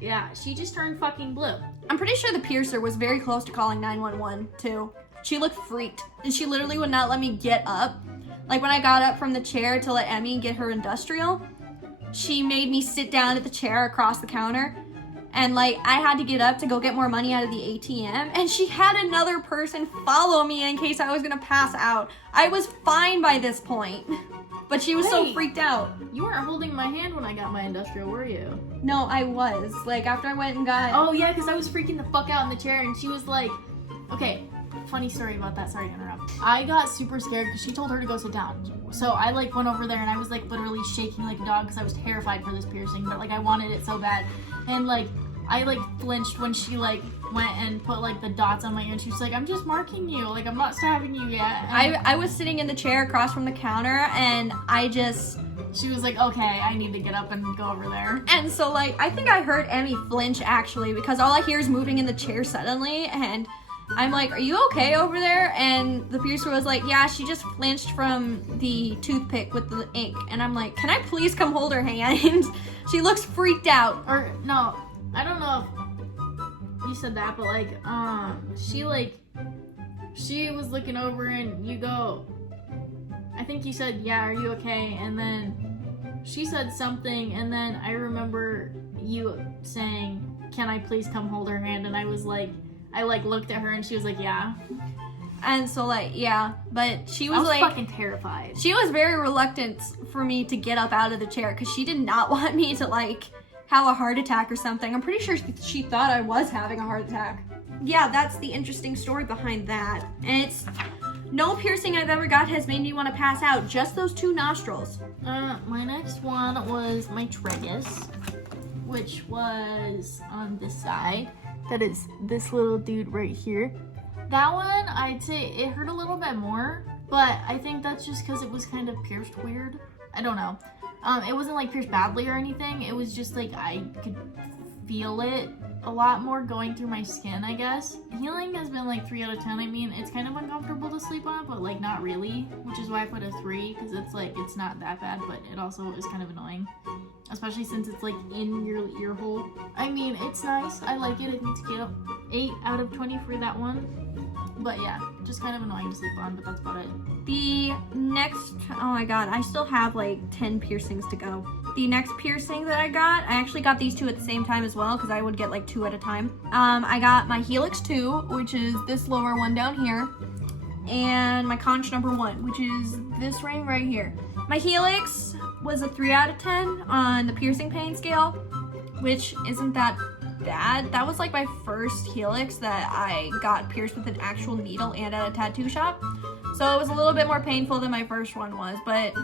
Yeah, she just turned fucking blue. I'm pretty sure the piercer was very close to calling 911 too. She looked freaked, and she literally would not let me get up. Like when I got up from the chair to let Emmy get her industrial, she made me sit down at the chair across the counter, and like I had to get up to go get more money out of the ATM, and she had another person follow me in case I was gonna pass out. I was fine by this point, but she was so Wait. freaked out. You weren't holding my hand when I got my industrial, were you? No, I was. Like after I went and got... Oh yeah, because I was freaking the fuck out in the chair, and she was like, okay, funny story about that, sorry to interrupt. I got super scared because she told her to go sit down. So I like went over there and I was like literally shaking like a dog because I was terrified for this piercing, but like I wanted it so bad. And like I like flinched when she like went and put like the dots on my ear, and she was like, I'm just marking you, like I'm not stabbing you yet. And I was sitting in the chair across from the counter, and she was like, okay, I need to get up and go over there. And so like I think I heard Emmy flinch actually, because all I hear is moving in the chair suddenly, and I'm like, are you okay over there? And the piercer was like, yeah, she just flinched from the toothpick with the ink. And I'm like, can I please come hold her hand? She looks freaked out. Or no, I don't know if you said that, but like she was looking over and you go, I think you said, yeah, are you okay? And then she said something, and then I remember you saying, can I please come hold her hand? And I was like, I like looked at her and she was like, yeah. And so like, yeah, but she was, I was like fucking terrified. She was very reluctant for me to get up out of the chair because she did not want me to like have a heart attack or something. I'm pretty sure she thought I was having a heart attack. Yeah, that's the interesting story behind that. And it's no piercing I've ever got has made me want to pass out, just those 2 nostrils. My next one was my Tragus, which was on this side. That is this little dude right here. That one, I'd say it hurt a little bit more, but I think that's just because it was kind of pierced weird. I don't know. It wasn't like pierced badly or anything. It was just like I could feel it a lot more going through my skin, I guess. Healing has been like 3 out of 10. I mean, it's kind of uncomfortable to sleep on, but like not really, which is why I put a 3, because it's like, it's not that bad, but it also is kind of annoying. Especially since it's like in your ear hole. I mean, it's nice. I like it. I think it's cute. 8 out of 20 for that one. But yeah, just kind of annoying to sleep on, but that's about it. The next, oh my god, I still have like 10 piercings to go. The next piercing that I actually got these 2 at the same time as well, because I would get like 2 at a time. I got my Helix 2, which is this lower one down here, and my Conch number 1, which is this ring right here. My Helix was a 3 out of 10 on the piercing pain scale, which isn't that bad. That was like my first Helix that I got pierced with an actual needle and at a tattoo shop. So it was a little bit more painful than my first one was, but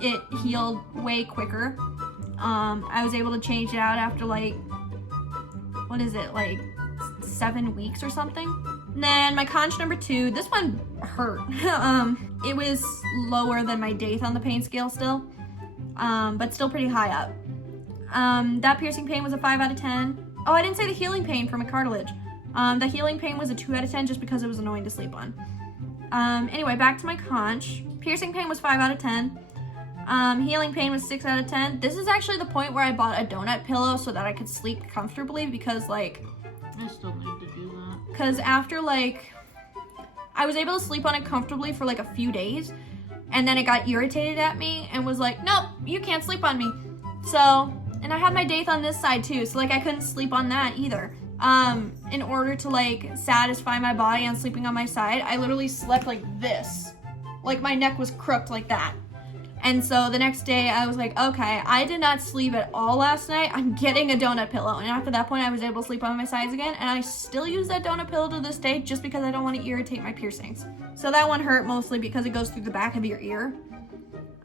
it healed way quicker. I was able to change it out after like, what is it, like 7 weeks or something? And then my conch number 2, this one hurt. It was lower than my date on the pain scale still, but still pretty high up. That piercing pain was a 5 out of 10. Oh, I didn't say the healing pain for my cartilage. The healing pain was a 2 out of 10 just because it was annoying to sleep on. Anyway, back to my conch. Piercing pain was 5 out of 10. Healing pain was 6 out of 10. This is actually the point where I bought a donut pillow so that I could sleep comfortably because, like... I still need to do that. Because after, like... I was able to sleep on it comfortably for, like, a few days. And then it got irritated at me and was like, nope, you can't sleep on me. So... And I had my daith on this side too, so like I couldn't sleep on that either. In order to like satisfy my body on sleeping on my side, I literally slept like this. Like my neck was crooked like that. And so the next day I was like, okay, I did not sleep at all last night. I'm getting a donut pillow. And after that point I was able to sleep on my sides again. And I still use that donut pillow to this day just because I don't want to irritate my piercings. So that one hurt mostly because it goes through the back of your ear.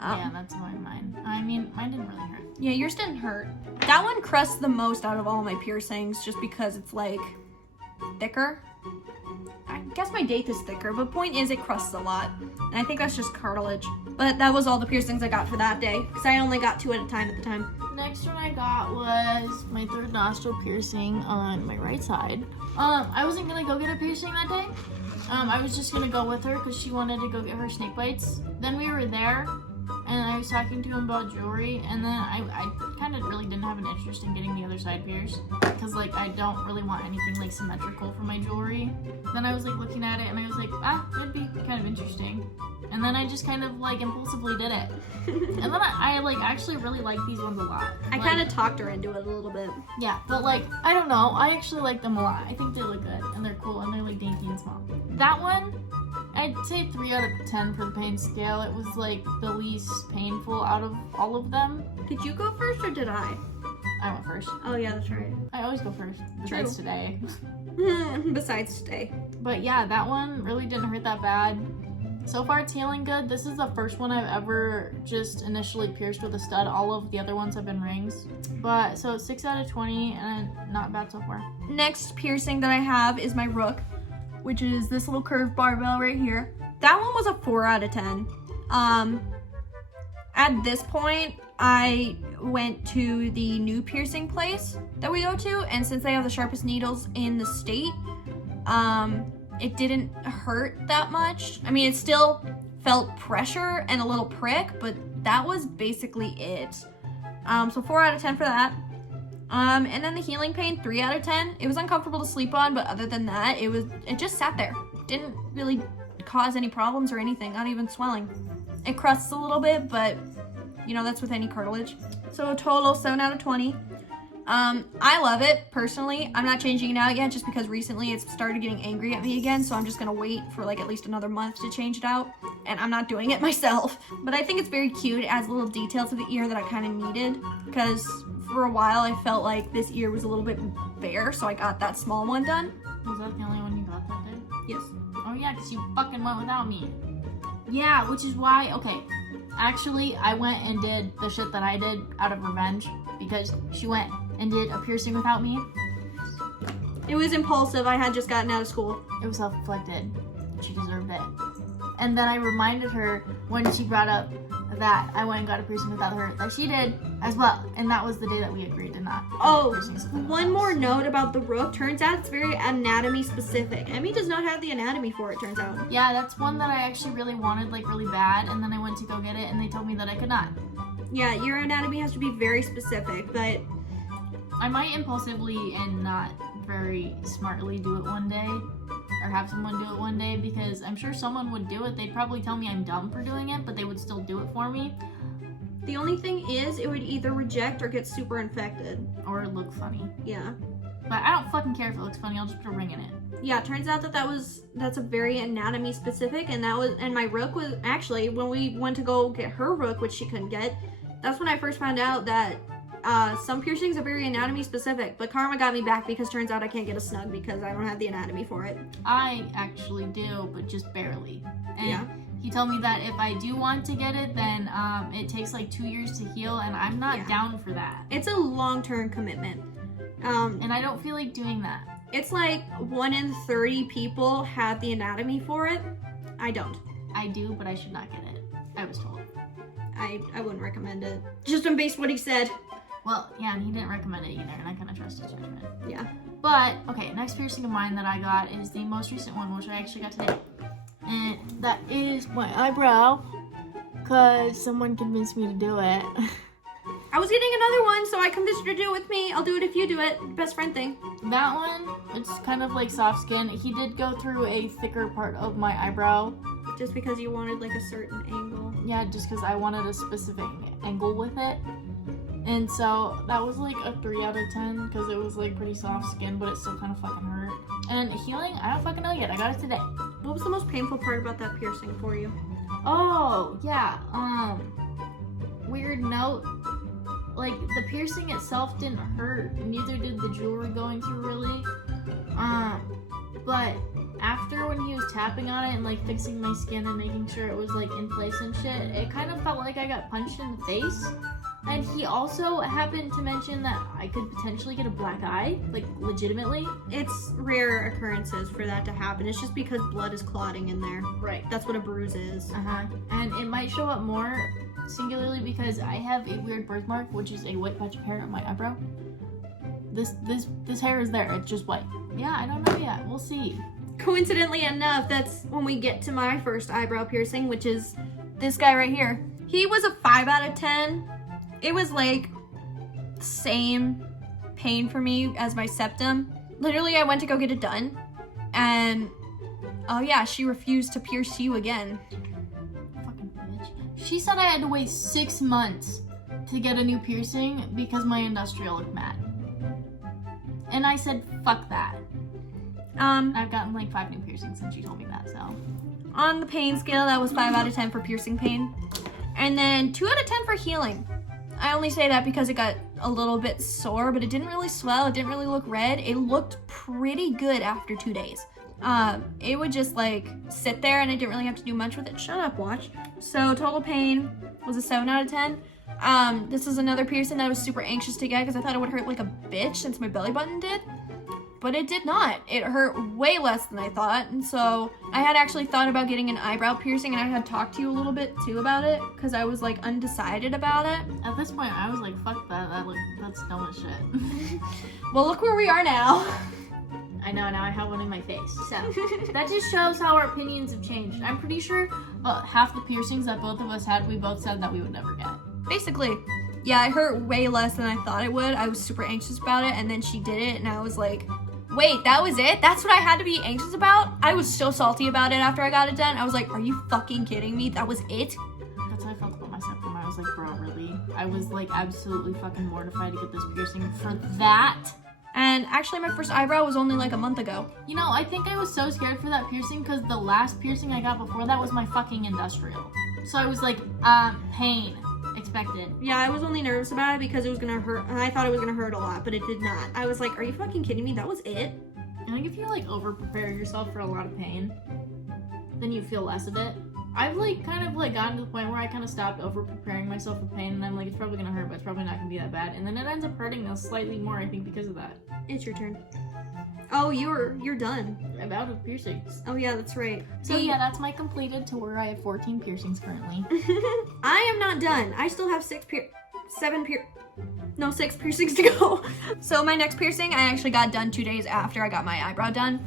Yeah, that's why mine. I mean, mine didn't really hurt. Yeah, yours didn't hurt. That one crusts the most out of all my piercings just because it's like thicker. I guess my daith is thicker, but point is it crusts a lot. And I think that's just cartilage. But that was all the piercings I got for that day because I only got 2 at a time at the time. Next one I got was my 3rd nostril piercing on my right side. I wasn't gonna go get a piercing that day. I was just gonna go with her because she wanted to go get her snake bites. Then we were there. And I was talking to him about jewelry, and then I kind of really didn't have an interest in getting the other side pierced because like I don't really want anything like symmetrical for my jewelry. Then I was like looking at it and I was like, that'd be kind of interesting. And then I just kind of like impulsively did it. And then I like actually really like these ones a lot. I kind of talked her into it a little bit. Yeah, but like I don't know, I actually like them a lot. I think they look good and they're cool and they're like dainty and small. That one, I'd say 3 out of 10 for the pain scale. It was like the least painful out of all of them. Did you go first or did I? I went first. Oh yeah, that's right. I always go first, besides today. Besides today. But yeah, that one really didn't hurt that bad. So far it's healing good. This is the first one I've ever just initially pierced with a stud. All of the other ones have been rings. But so it's 6 out of 20 and not bad so far. Next piercing that I have is my Rook, which is this little curved barbell right here. That one was a 4 out of 10. At this point, I went to the new piercing place that we go to, and since they have the sharpest needles in the state, it didn't hurt that much. I mean, it still felt pressure and a little prick, but that was basically it. So 4 out of 10 for that. And then the healing pain, 3 out of 10. It was uncomfortable to sleep on, but other than that, it just sat there. Didn't really cause any problems or anything, not even swelling. It crusts a little bit, but you know, that's with any cartilage. So a total 7 out of 20. I love it, personally. I'm not changing it out yet just because recently it's started getting angry at me again, so I'm just gonna wait for like at least another month to change it out, and I'm not doing it myself. But I think it's very cute. It adds little detail to the ear that I kind of needed, because for a while I felt like this ear was a little bit bare, so I got that small one done. Was that the only one you got that day? Yes. Oh yeah, because you fucking went without me. Yeah, which is why, okay, actually I went and did the shit that I did out of revenge, because she went and did a piercing without me. It was impulsive. I had just gotten out of school. It was self-inflicted. She deserved it. And then I reminded her when she brought up that I went and got a piercing without her, that she did as well. And that was the day that we agreed to not get piercings without one us. more note about the Rook. Turns out it's very anatomy specific. Emmy does not have the anatomy for it, turns out. Yeah, that's one that I actually really wanted, like really bad, and then I went to go get it and they told me that I could not. Yeah, your anatomy has to be very specific, but I might impulsively and not very smartly do it one day, or have someone do it one day, because I'm sure someone would do it. They'd probably tell me I'm dumb for doing it, but they would still do it for me. the only thing is it would either reject or get super infected. Or look funny. Yeah. But I don't fucking care if it looks funny, I'll just put a ring in it. Yeah, it turns out that's a very anatomy specific, and my Rook was actually, when we went to go get her Rook, which she couldn't get, that's when I first found out that some piercings are very anatomy specific, but Karma got me back because turns out I can't get a snug because I don't have the anatomy for it. I actually do, but just barely. And yeah. He told me that if I do want to get it, then it takes like 2 years to heal, and I'm not down for that. It's a long-term commitment. And I don't feel like doing that. It's like 1 in 30 people have the anatomy for it. I don't. I do, but I should not get it. I was told. I wouldn't recommend it. Just on base what he said. Well, yeah, and he didn't recommend it either, and I kind of trust his judgment. Yeah. But, okay, next piercing of mine that I got is the most recent one, which I actually got today. And that is my eyebrow, because someone convinced me to do it. I was getting another one, so I convinced her to do it with me. I'll do it if you do it. Best friend thing. That one, it's kind of like soft skin. He did go through a thicker part of my eyebrow. Just because you wanted like a certain angle. Yeah, just because I wanted a specific angle with it. And so that was like a 3 out of 10 because it was like pretty soft skin, but it still kind of fucking hurt. And healing, I don't fucking know yet. I got it today. What was the most painful part about that piercing for you? Oh, yeah. Weird note. Like, the piercing itself didn't hurt. Neither did the jewelry going through, really. But after when he was tapping on it and, like, fixing my skin and making sure it was, like, in place and shit, it kind of felt like I got punched in the face. And he also happened to mention that I could potentially get a black eye, like, legitimately. It's rare occurrences for that to happen. It's just because blood is clotting in there. Right. That's what a bruise is. And it might show up more singularly because I have a weird birthmark, which is a white patch of hair on my eyebrow. This hair is there. It's just white. Yeah, I don't know yet. We'll see. Coincidentally enough, that's when we get to my first eyebrow piercing, which is this guy right here. He was a 5 out of 10. It was like same pain for me as my septum. Literally, I went to go get it done, and oh yeah, she refused to pierce you again. Fucking bitch. She said I had to wait 6 months to get a new piercing because my industrial looked mad. And I said, fuck that. I've gotten like 5 new piercings since she told me that, so. On the pain scale, that was 5 out of 10 for piercing pain. And then 2 out of 10 for healing. I only say that because it got a little bit sore, but it didn't really swell. It didn't really look red. It looked pretty good after 2 days. It would just like sit there and I didn't really have to do much with it. Shut up, watch. So total pain was a 7 out of 10. This is another piercing that I was super anxious to get because I thought it would hurt like a bitch since my belly button did. But it did not. It hurt way less than I thought. And so I had actually thought about getting an eyebrow piercing, and I had talked to you a little bit too about it because I was like undecided about it. At this point, I was like, fuck that. That's dumb as shit. Well, look where we are now. I know, now I have one in my face. So that just shows how our opinions have changed. I'm pretty sure half the piercings that both of us had, we both said that we would never get. Basically. Yeah, it hurt way less than I thought it would. I was super anxious about it, and then she did it, and I was like, wait, that was it? That's what I had to be anxious about? I was so salty about it after I got it done. I was like, are you fucking kidding me? That was it? That's how I felt about my septum. I was like, bro, really? I was like absolutely fucking mortified to get this piercing for that. And actually my first eyebrow was only like a month ago. You know, I think I was so scared for that piercing because the last piercing I got before that was my fucking industrial. So I was like, pain. Expected. Yeah, I was only nervous about it because it was gonna hurt. I thought it was gonna hurt a lot, but it did not. I was like, are you fucking kidding me? That was it? I think if you like over prepare yourself for a lot of pain, then you feel less of it. I've like kind of like gotten to the point where I kind of stopped over preparing myself for pain, and I'm like, it's probably gonna hurt, but it's probably not gonna be that bad. And then it ends up hurting slightly more, I think, because of that. It's your turn. Oh, you're done. I'm out of piercings. Oh yeah, that's right. So yeah, that's my completed to where I have 14 piercings currently. I am not done. I still have 6 piercings to go. So my next piercing, I actually got done 2 days after I got my eyebrow done.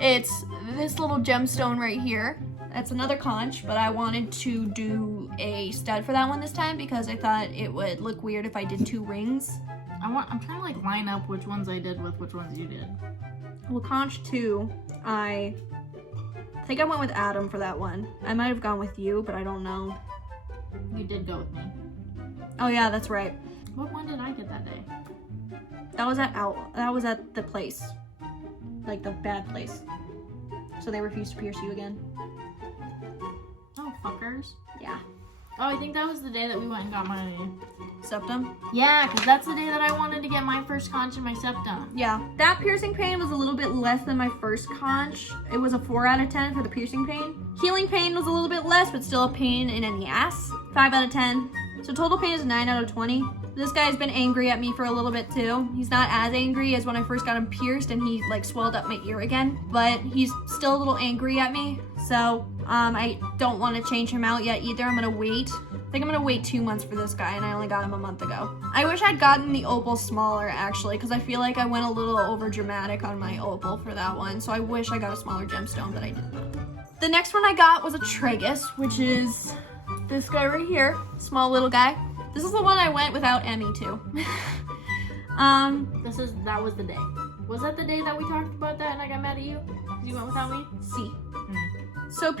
It's this little gemstone right here. That's another conch, but I wanted to do a stud for that one this time because I thought it would look weird if I did 2 rings. I'm trying to like line up which ones I did with which ones you did. Well, Conch 2, I think I went with Adam for that one. I might have gone with you, but I don't know. You did go with me. Oh yeah, that's right. What one did I get that day? That was at the place. Like the bad place. So they refused to pierce you again. Oh, fuckers. Yeah. Oh, I think that was the day that we went and got my septum. Yeah, because that's the day that I wanted to get my first conch in my septum. Yeah, that piercing pain was a little bit less than my first conch. It was a 4 out of 10 for the piercing pain. Healing pain was a little bit less, but still a pain in the ass. 5 out of 10. So total pain is 9 out of 20. This guy's been angry at me for a little bit too. He's not as angry as when I first got him pierced and he like swelled up my ear again, but he's still a little angry at me. So I don't want to change him out yet either. I'm gonna wait. I think I'm gonna wait 2 months for this guy, and I only got him a month ago. I wish I'd gotten the opal smaller actually, because I feel like I went a little over dramatic on my opal for that one. So I wish I got a smaller gemstone, but I did not. The next one I got was a Tragus, which is this guy right here, small little guy. This is the one I went without Emmy to. That was the day. Was that the day that we talked about that and I got mad at you? Because you went without me? See. So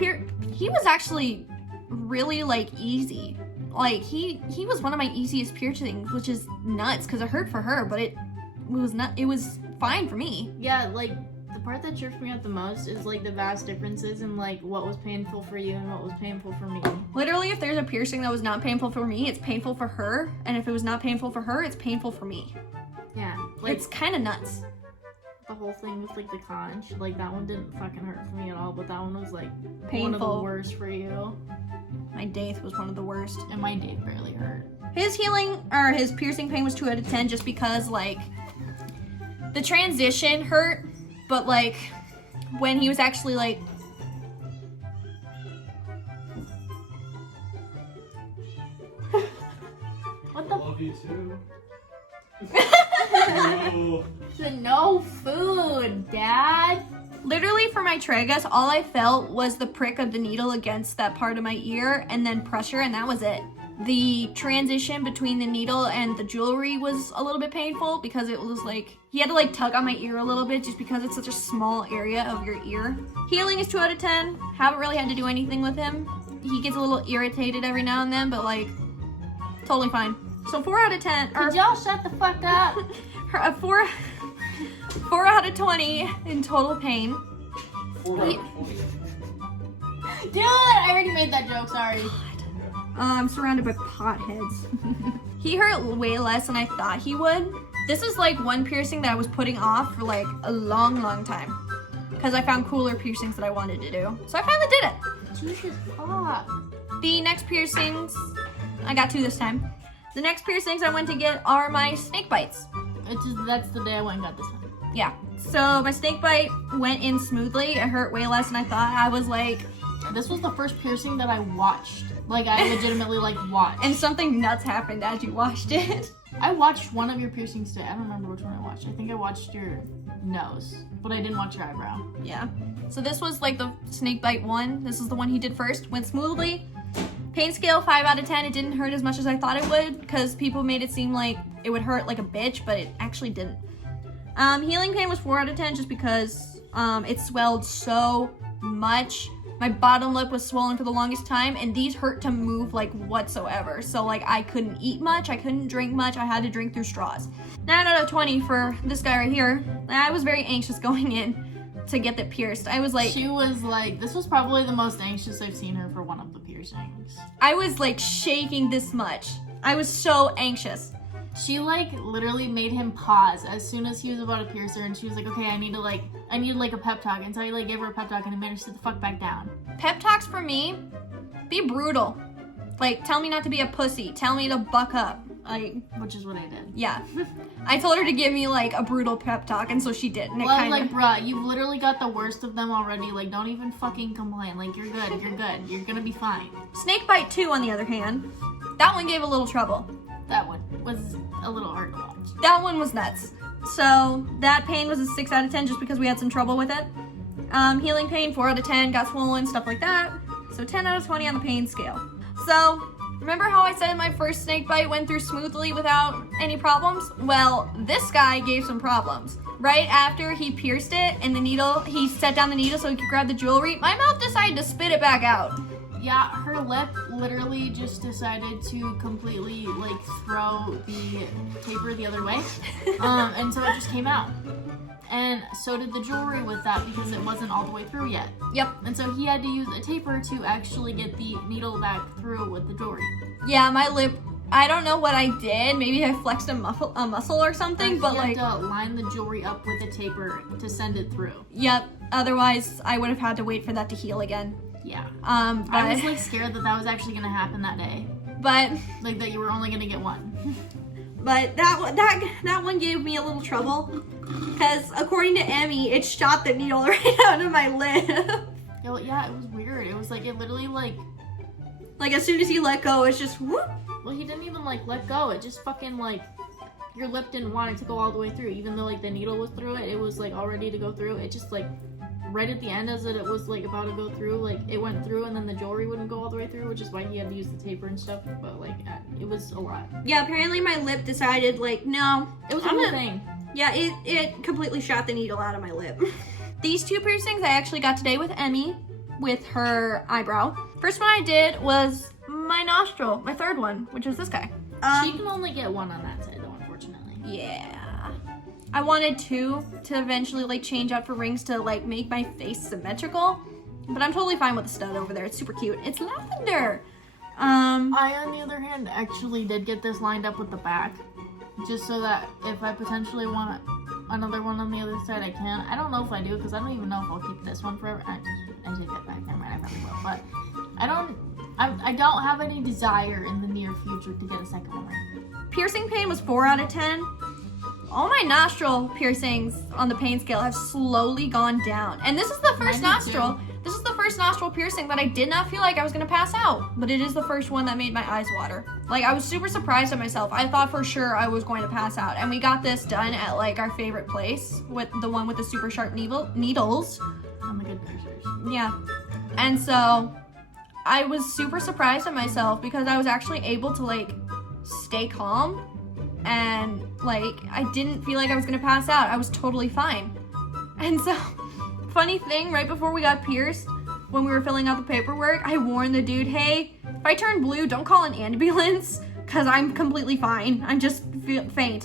he was actually really like easy. Like he was one of my easiest piercings, which is nuts because it hurt for her, but it was fine for me. Yeah, like the part that trips me out the most is like the vast differences in like what was painful for you and what was painful for me. Literally, if there's a piercing that was not painful for me, it's painful for her, and if it was not painful for her, it's painful for me. Yeah, like it's kind of nuts. The whole thing with like the conch, like that one didn't fucking hurt for me at all, but that one was like painful. One of the worst for you. My daith was one of the worst. And my daith barely hurt. His his piercing pain was 2 out of 10 just because like the transition hurt, but like when he was actually like what the love you too. No food, Dad. Literally for my Tragus, all I felt was the prick of the needle against that part of my ear and then pressure, and that was it. The transition between the needle and the jewelry was a little bit painful because it was like, he had to like tug on my ear a little bit just because it's such a small area of your ear. Healing is 2 out of 10. Haven't really had to do anything with him. He gets a little irritated every now and then, but like, totally fine. So 4 out of 10. Could y'all shut the fuck up? 4 out of 20 in total pain. 4 out of 20. Dude, I already made that joke, sorry. I'm surrounded by potheads. He hurt way less than I thought he would. This is like one piercing that I was putting off for like a long time. Because I found cooler piercings that I wanted to do. So I finally did it. Jesus fuck. The next piercings, I got 2 this time. The next piercings I went to get are my snake bites. That's the day I went and got this one. Yeah. So my snake bite went in smoothly. It hurt way less than I thought. I was like... This was the first piercing that I watched. Like, I legitimately, like, watched. And something nuts happened as you watched it. I watched one of your piercings today. I don't remember which one I watched. I think I watched your nose, but I didn't watch your eyebrow. Yeah. So this was like the snake bite one. This is the one he did first. Went smoothly. Pain scale 5 out of 10. It didn't hurt as much as I thought it would because people made it seem like it would hurt like a bitch, but it actually didn't. Healing pain was 4 out of 10 just because it swelled so much. My bottom lip was swollen for the longest time, and these hurt to move like whatsoever. So like I couldn't eat much, I couldn't drink much, I had to drink through straws. 9 out of 20 for this guy right here. I was very anxious going in to get that pierced. I was like... She was like, this was probably the most anxious I've seen her for one of the piercings. I was like shaking this much. I was so anxious. She like literally made him pause as soon as he was about to pierce her, and she was like, okay, I need like a pep talk. And so I like gave her a pep talk and he managed to sit the fuck back down. Pep talks for me, be brutal. Like, tell me not to be a pussy. Tell me to buck up. Like, which is what I did. Yeah. I told her to give me like a brutal pep talk, and so she did. And well, I was like, bruh, you've literally got the worst of them already. Like, don't even fucking complain. Like, you're good. You're good. You're gonna be fine. Snake bite 2, on the other hand, that one gave a little trouble. That one was a little hard to watch. That one was nuts. So that pain was a 6 out of 10 just because we had some trouble with it. Healing pain 4 out of 10, got swollen, stuff like that. So 10 out of 20 on the pain scale. So remember how I said my first snake bite went through smoothly without any problems? Well, this guy gave some problems. Right after he pierced it and the needle, he set down the needle so he could grab the jewelry, my mouth decided to spit it back out. Yeah, her lip literally just decided to completely like throw the taper the other way. And so it just came out. And so did the jewelry with that because it wasn't all the way through yet. Yep. And so he had to use a taper to actually get the needle back through with the jewelry. Yeah, my lip, I don't know what I did. Maybe I flexed a muscle or something, but like... You had to line the jewelry up with a taper to send it through. Yep. Otherwise, I would have had to wait for that to heal again. Yeah. But I was like scared that was actually gonna happen that day. But like that you were only gonna get one. But that one gave me a little trouble. Because according to Emmy, it shot the needle right out of my lip. Yeah, it was weird. It was like, it literally like as soon as you let go, it's just whoop. Well, he didn't even like let go. It just fucking like, your lip didn't want it to go all the way through. Even though like the needle was through it, it was like all ready to go through. It just like, right at the end as it was like about to go through, like it went through and then the jewelry wouldn't go all the way through, which is why he had to use the taper and stuff. But like, it was a lot. Yeah, apparently my lip decided like, no. It was a whole thing. Yeah, it completely shot the needle out of my lip. These two piercings I actually got today with Emmy, with her eyebrow. First one I did was my nostril, my third one, which was this guy. She can only get one on that side though, unfortunately. Yeah. I wanted two to eventually like change out for rings to like make my face symmetrical, but I'm totally fine with the stud over there. It's super cute. It's lavender. I, on the other hand, actually did get this lined up with the back, just so that if I potentially want another one on the other side, I can. I don't know if I do, because I don't even know if I'll keep this one forever. I take that back, never mind, I probably will. But I don't have any desire in the near future to get a second one. Piercing pain was 4 out of 10. All my nostril piercings on the pain scale have slowly gone down. And this is the first nostril. This is the first nostril piercing that I did not feel like I was gonna pass out. But it is the first one that made my eyes water. Like, I was super surprised at myself. I thought for sure I was going to pass out. And we got this done at like our favorite place, with the one with the super sharp needles. On the good piercers. Yeah. And so I was super surprised at myself because I was actually able to like stay calm. And like, I didn't feel like I was gonna pass out. I was totally fine. And so, funny thing, right before we got pierced, when we were filling out the paperwork, I warned the dude, hey, if I turn blue, don't call an ambulance, because I'm completely fine. I'm just faint.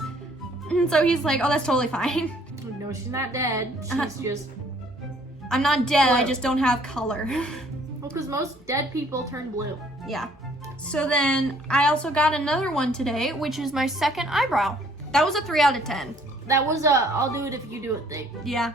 And so he's like, oh, that's totally fine. No, she's not dead. She's just... I'm not dead, I just don't have color. Well, because most dead people turn blue. Yeah. So then I also got another one today, which is my second eyebrow. That was a 3 out of 10. That was a I'll do it if you do it thing. Yeah.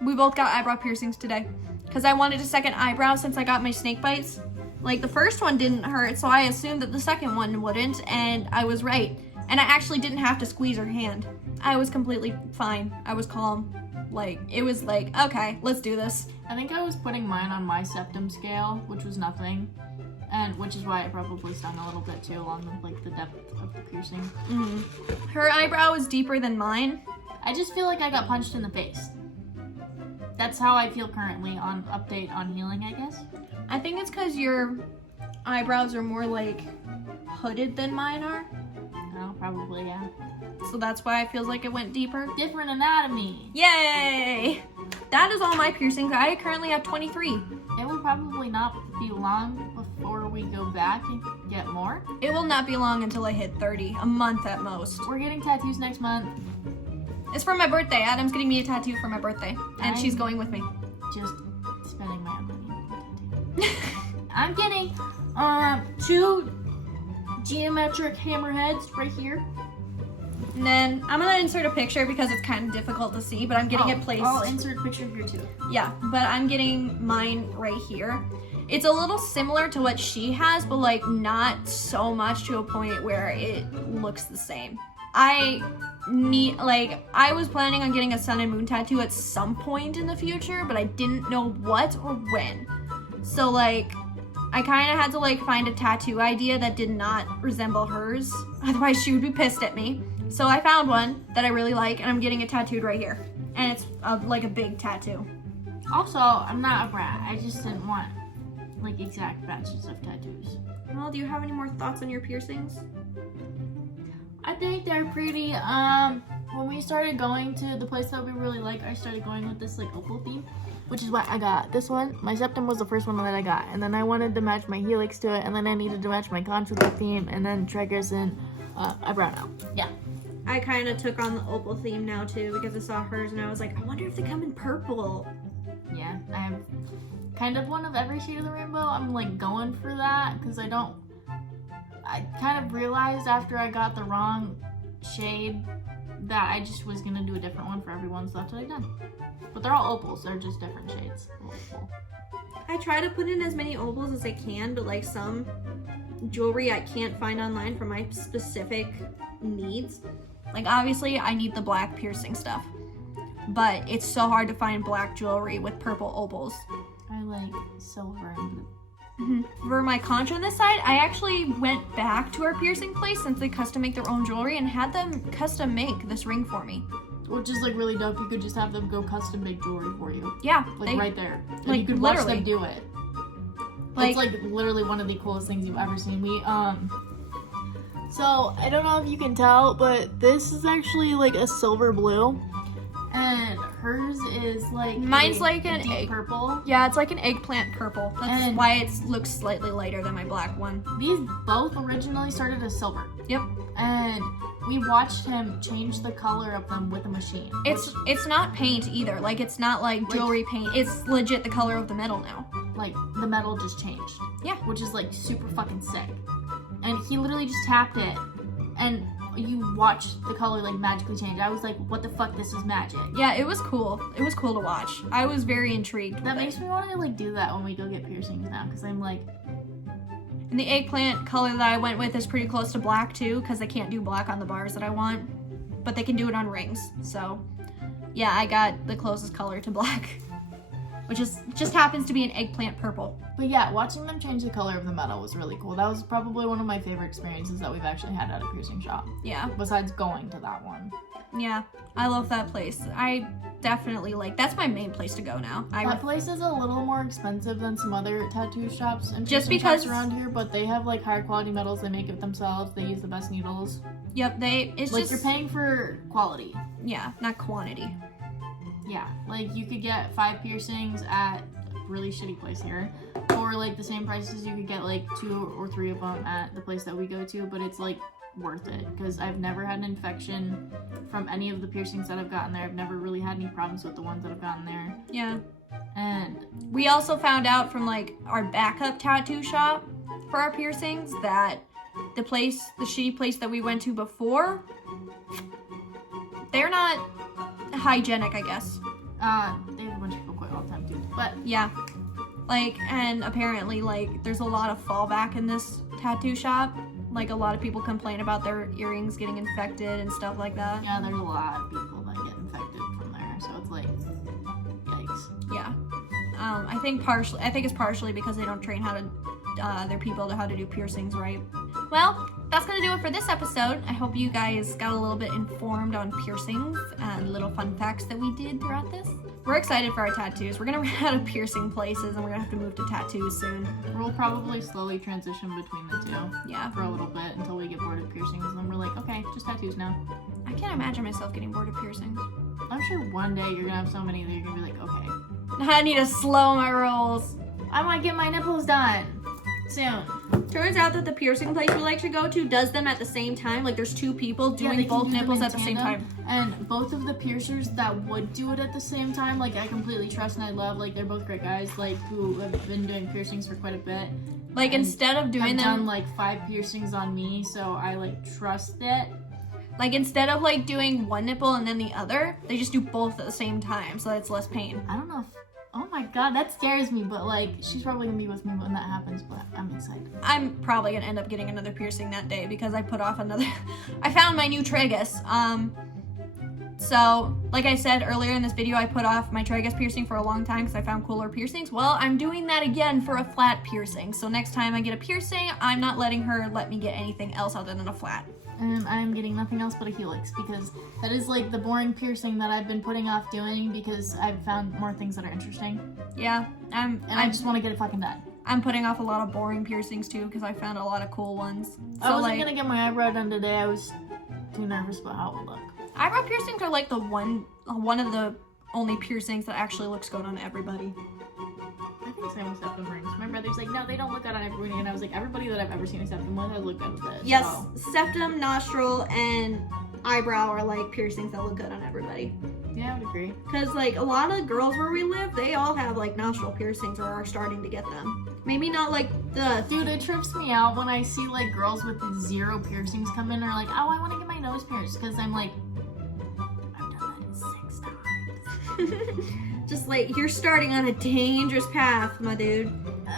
We both got eyebrow piercings today. Because I wanted a second eyebrow since I got my snake bites. Like, the first one didn't hurt, so I assumed that the second one wouldn't, and I was right. And I actually didn't have to squeeze her hand. I was completely fine. I was calm. Like, it was like, okay, let's do this. I think I was putting mine on my septum scale, which was nothing. And which is why it probably stung a little bit too, along with like the depth of the piercing. Mm-hmm. Her eyebrow is deeper than mine. I just feel like I got punched in the face. That's how I feel currently on update on healing, I guess. I think it's because your eyebrows are more like hooded than mine are. Oh, probably, yeah. So that's why it feels like it went deeper. Different anatomy. Yay! That is all my piercings. I currently have 23. It will probably not be long before we go back and get more. It will not be long until I hit 30. A month at most. We're getting tattoos next month. It's for my birthday. Adam's getting me a tattoo for my birthday. And she's going with me. Just spending my own money on a tattoo. I'm getting 2 geometric hammerheads right here. And then I'm gonna insert a picture because it's kind of difficult to see, but I'm getting it placed. I'll insert a picture here too. Yeah, but I'm getting mine right here. It's a little similar to what she has, but like not so much to a point where it looks the same. I was planning on getting a sun and moon tattoo at some point in the future, but I didn't know what or when. So like, I kind of had to like find a tattoo idea that did not resemble hers. Otherwise she would be pissed at me. So I found one that I really like, and I'm getting it tattooed right here. And it's like a big tattoo. Also, I'm not a brat. I just didn't want like exact batches of tattoos. Well, do you have any more thoughts on your piercings? I think they're pretty, when we started going to the place that we really like, I started going with this like opal theme, which is why I got this one. My septum was the first one that I got, and then I wanted to match my helix to it, and then I needed to match my conch with the theme, and then Tragus and eyebrow now. Yeah. I kind of took on the opal theme now too because I saw hers and I was like, I wonder if they come in purple. Yeah, I have kind of one of every shade of the rainbow. I'm like going for that because I kind of realized after I got the wrong shade that I just was gonna do a different one for everyone, so that's what I done. But they're all opals, they're just different shades. Opal. I try to put in as many opals as I can, but like some jewelry I can't find online for my specific needs. Like, obviously, I need the black piercing stuff. But it's so hard to find black jewelry with purple opals. I like silver and blue. For my conch on this side, I actually went back to our piercing place since they custom make their own jewelry and had them custom make this ring for me. Which is like really dope. You could just have them go custom make jewelry for you. Yeah. Like right there. And like, you could literally. watch them do it. It's like literally one of the coolest things you've ever seen. So I don't know if you can tell, but this is actually like a silver blue. And hers is like mine's like an deep egg purple. Yeah, it's like an eggplant purple. That's And why it looks slightly lighter than my black one. These both originally started as silver. Yep. And we watched him change the color of them with a machine. It's not paint either. Like, it's not like jewelry paint. It's legit the color of the metal now. Like, the metal just changed. Yeah. Which is like super fucking sick. And he literally just tapped it and you watch the color like magically change. I was like, what the fuck, this is magic. Yeah, it was cool. It was cool to watch. I was very intrigued. That makes me want to like do that when we go get piercings now, because I'm like... And the eggplant color that I went with is pretty close to black too, because I can't do black on the bars that I want. But they can do it on rings. So, yeah, I got the closest color to black. Which is just happens to be an eggplant purple. But yeah, watching them change the color of the metal was really cool. That was probably one of my favorite experiences that we've actually had at a piercing shop. Yeah. Besides going to that one. Yeah, I love that place. I definitely that's my main place to go now. That place is a little more expensive than some other tattoo shops and just piercing because shops around here, but they have like higher quality metals. They make it themselves. They use the best needles. Yep, it's like just... you're paying for quality. Yeah, not quantity. Yeah, like you could get 5 piercings at a really shitty place here for like the same prices you could get like 2 or 3 of them at the place that we go to, but it's like worth it because I've never had an infection from any of the piercings that I've gotten there. I've never really had any problems with the ones that I've gotten there. Yeah. And we also found out from like our backup tattoo shop for our piercings that the shitty place that we went to before, they're not hygienic, I guess. they have a bunch of people quit all the time too, but yeah, like, and apparently like there's a lot of fallback in this tattoo shop. Like, a lot of people complain about their earrings getting infected and stuff like that. Yeah, there's a lot of people that get infected from there, so it's like, yikes. Yeah. I think it's partially because they don't train their people to how to do piercings right. Well, that's gonna do it for this episode. I hope you guys got a little bit informed on piercings and little fun facts that we did throughout this. We're excited for our tattoos. We're gonna run out of piercing places and we're gonna have to move to tattoos soon. We'll probably slowly transition between the two. Yeah. For a little bit until we get bored of piercings, and then we're like, okay, just tattoos now. I can't imagine myself getting bored of piercings. I'm sure one day you're gonna have so many that you're gonna be like, okay, I need to slow my rolls. I want to get my nipples done soon. Turns out that the piercing place we like to go to does them at the same time. Like, there's 2 people doing both nipples at the same time. And both of the piercers that would do it at the same time, like, I completely trust and I love. Like, they're both great guys, like, who have been doing piercings for quite a bit. Like, instead of doing I've them... done, like, 5 piercings on me, so I, like, trust it. Like, instead of, like, doing one nipple and then the other, they just do both at the same time, so it's less pain. I don't know if... Oh my god, that scares me, but, like, she's probably gonna be with me when that happens, but I'm excited. I'm probably gonna end up getting another piercing that day because I put off another... I found my new Tragus. So, like I said earlier in this video, I put off my Tragus piercing for a long time because I found cooler piercings. Well, I'm doing that again for a flat piercing. So next time I get a piercing, I'm not letting her let me get anything else other than a flat. And I'm getting nothing else but a Helix because that is like the boring piercing that I've been putting off doing because I've found more things that are interesting. Yeah, I just want to get it fucking done. I'm putting off a lot of boring piercings too because I found a lot of cool ones. So, I wasn't gonna get my eyebrow done today. I was too nervous about how it would look. Eyebrow piercings are like the one of the only piercings that actually looks good on everybody. I think same with septum rings. My brother's like, no, they don't look good on everybody, and I was like, everybody that I've ever seen a septum with has looked good with it. Yes, so. septum, nostril, and eyebrow are like piercings that look good on everybody. Yeah, I would agree. Because like a lot of girls where we live, they all have like nostril piercings or are starting to get them. Maybe not like the... Dude, it trips me out when I see like girls with 0 piercings come in and are like, oh, I want to get my nose pierced. Because I'm like, I've done that 6 times. Just like, you're starting on a dangerous path, my dude.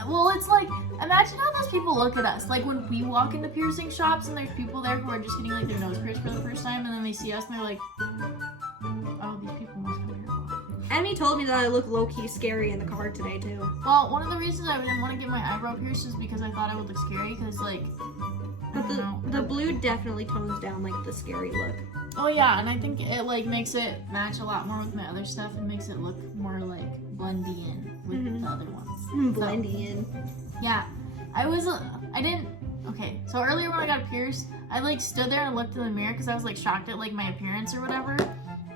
Well, it's like, Imagine how those people look at us. Like when we walk into piercing shops and there's people there who are just getting like their nose pierced for the first time, and then they see us and they're like, "Oh, these people must come here a lot." Emmy told me that I look low-key scary in the car today too. Well, one of the reasons I didn't want to get my eyebrow pierced is because I thought I would look scary. Because like, I But don't know. the blue definitely tones down like the scary look. Oh yeah, and I think it like makes it match a lot more with my other stuff and makes it look more like blendy in with Mhm. the other ones. Blending in. Yeah, I didn't, okay, so earlier when I got pierced, I like stood there and looked in the mirror because I was like shocked at like my appearance or whatever.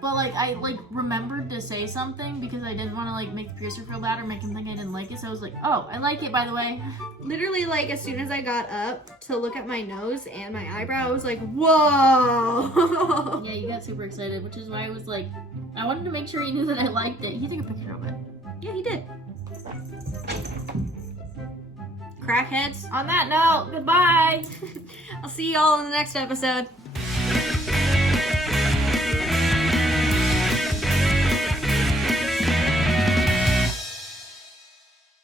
But like I like remembered to say something because I didn't want to like make the piercer feel bad or make him think I didn't like it. So I was like, oh, I like it by the way. Literally, like, as soon as I got up to look at my nose and my eyebrow, I was like, whoa! Yeah, you got super excited, which is why I was like, I wanted to make sure he knew that I liked it. He took a picture of it. Yeah, he did. Crackheads. On that note, goodbye. I'll see y'all in the next episode.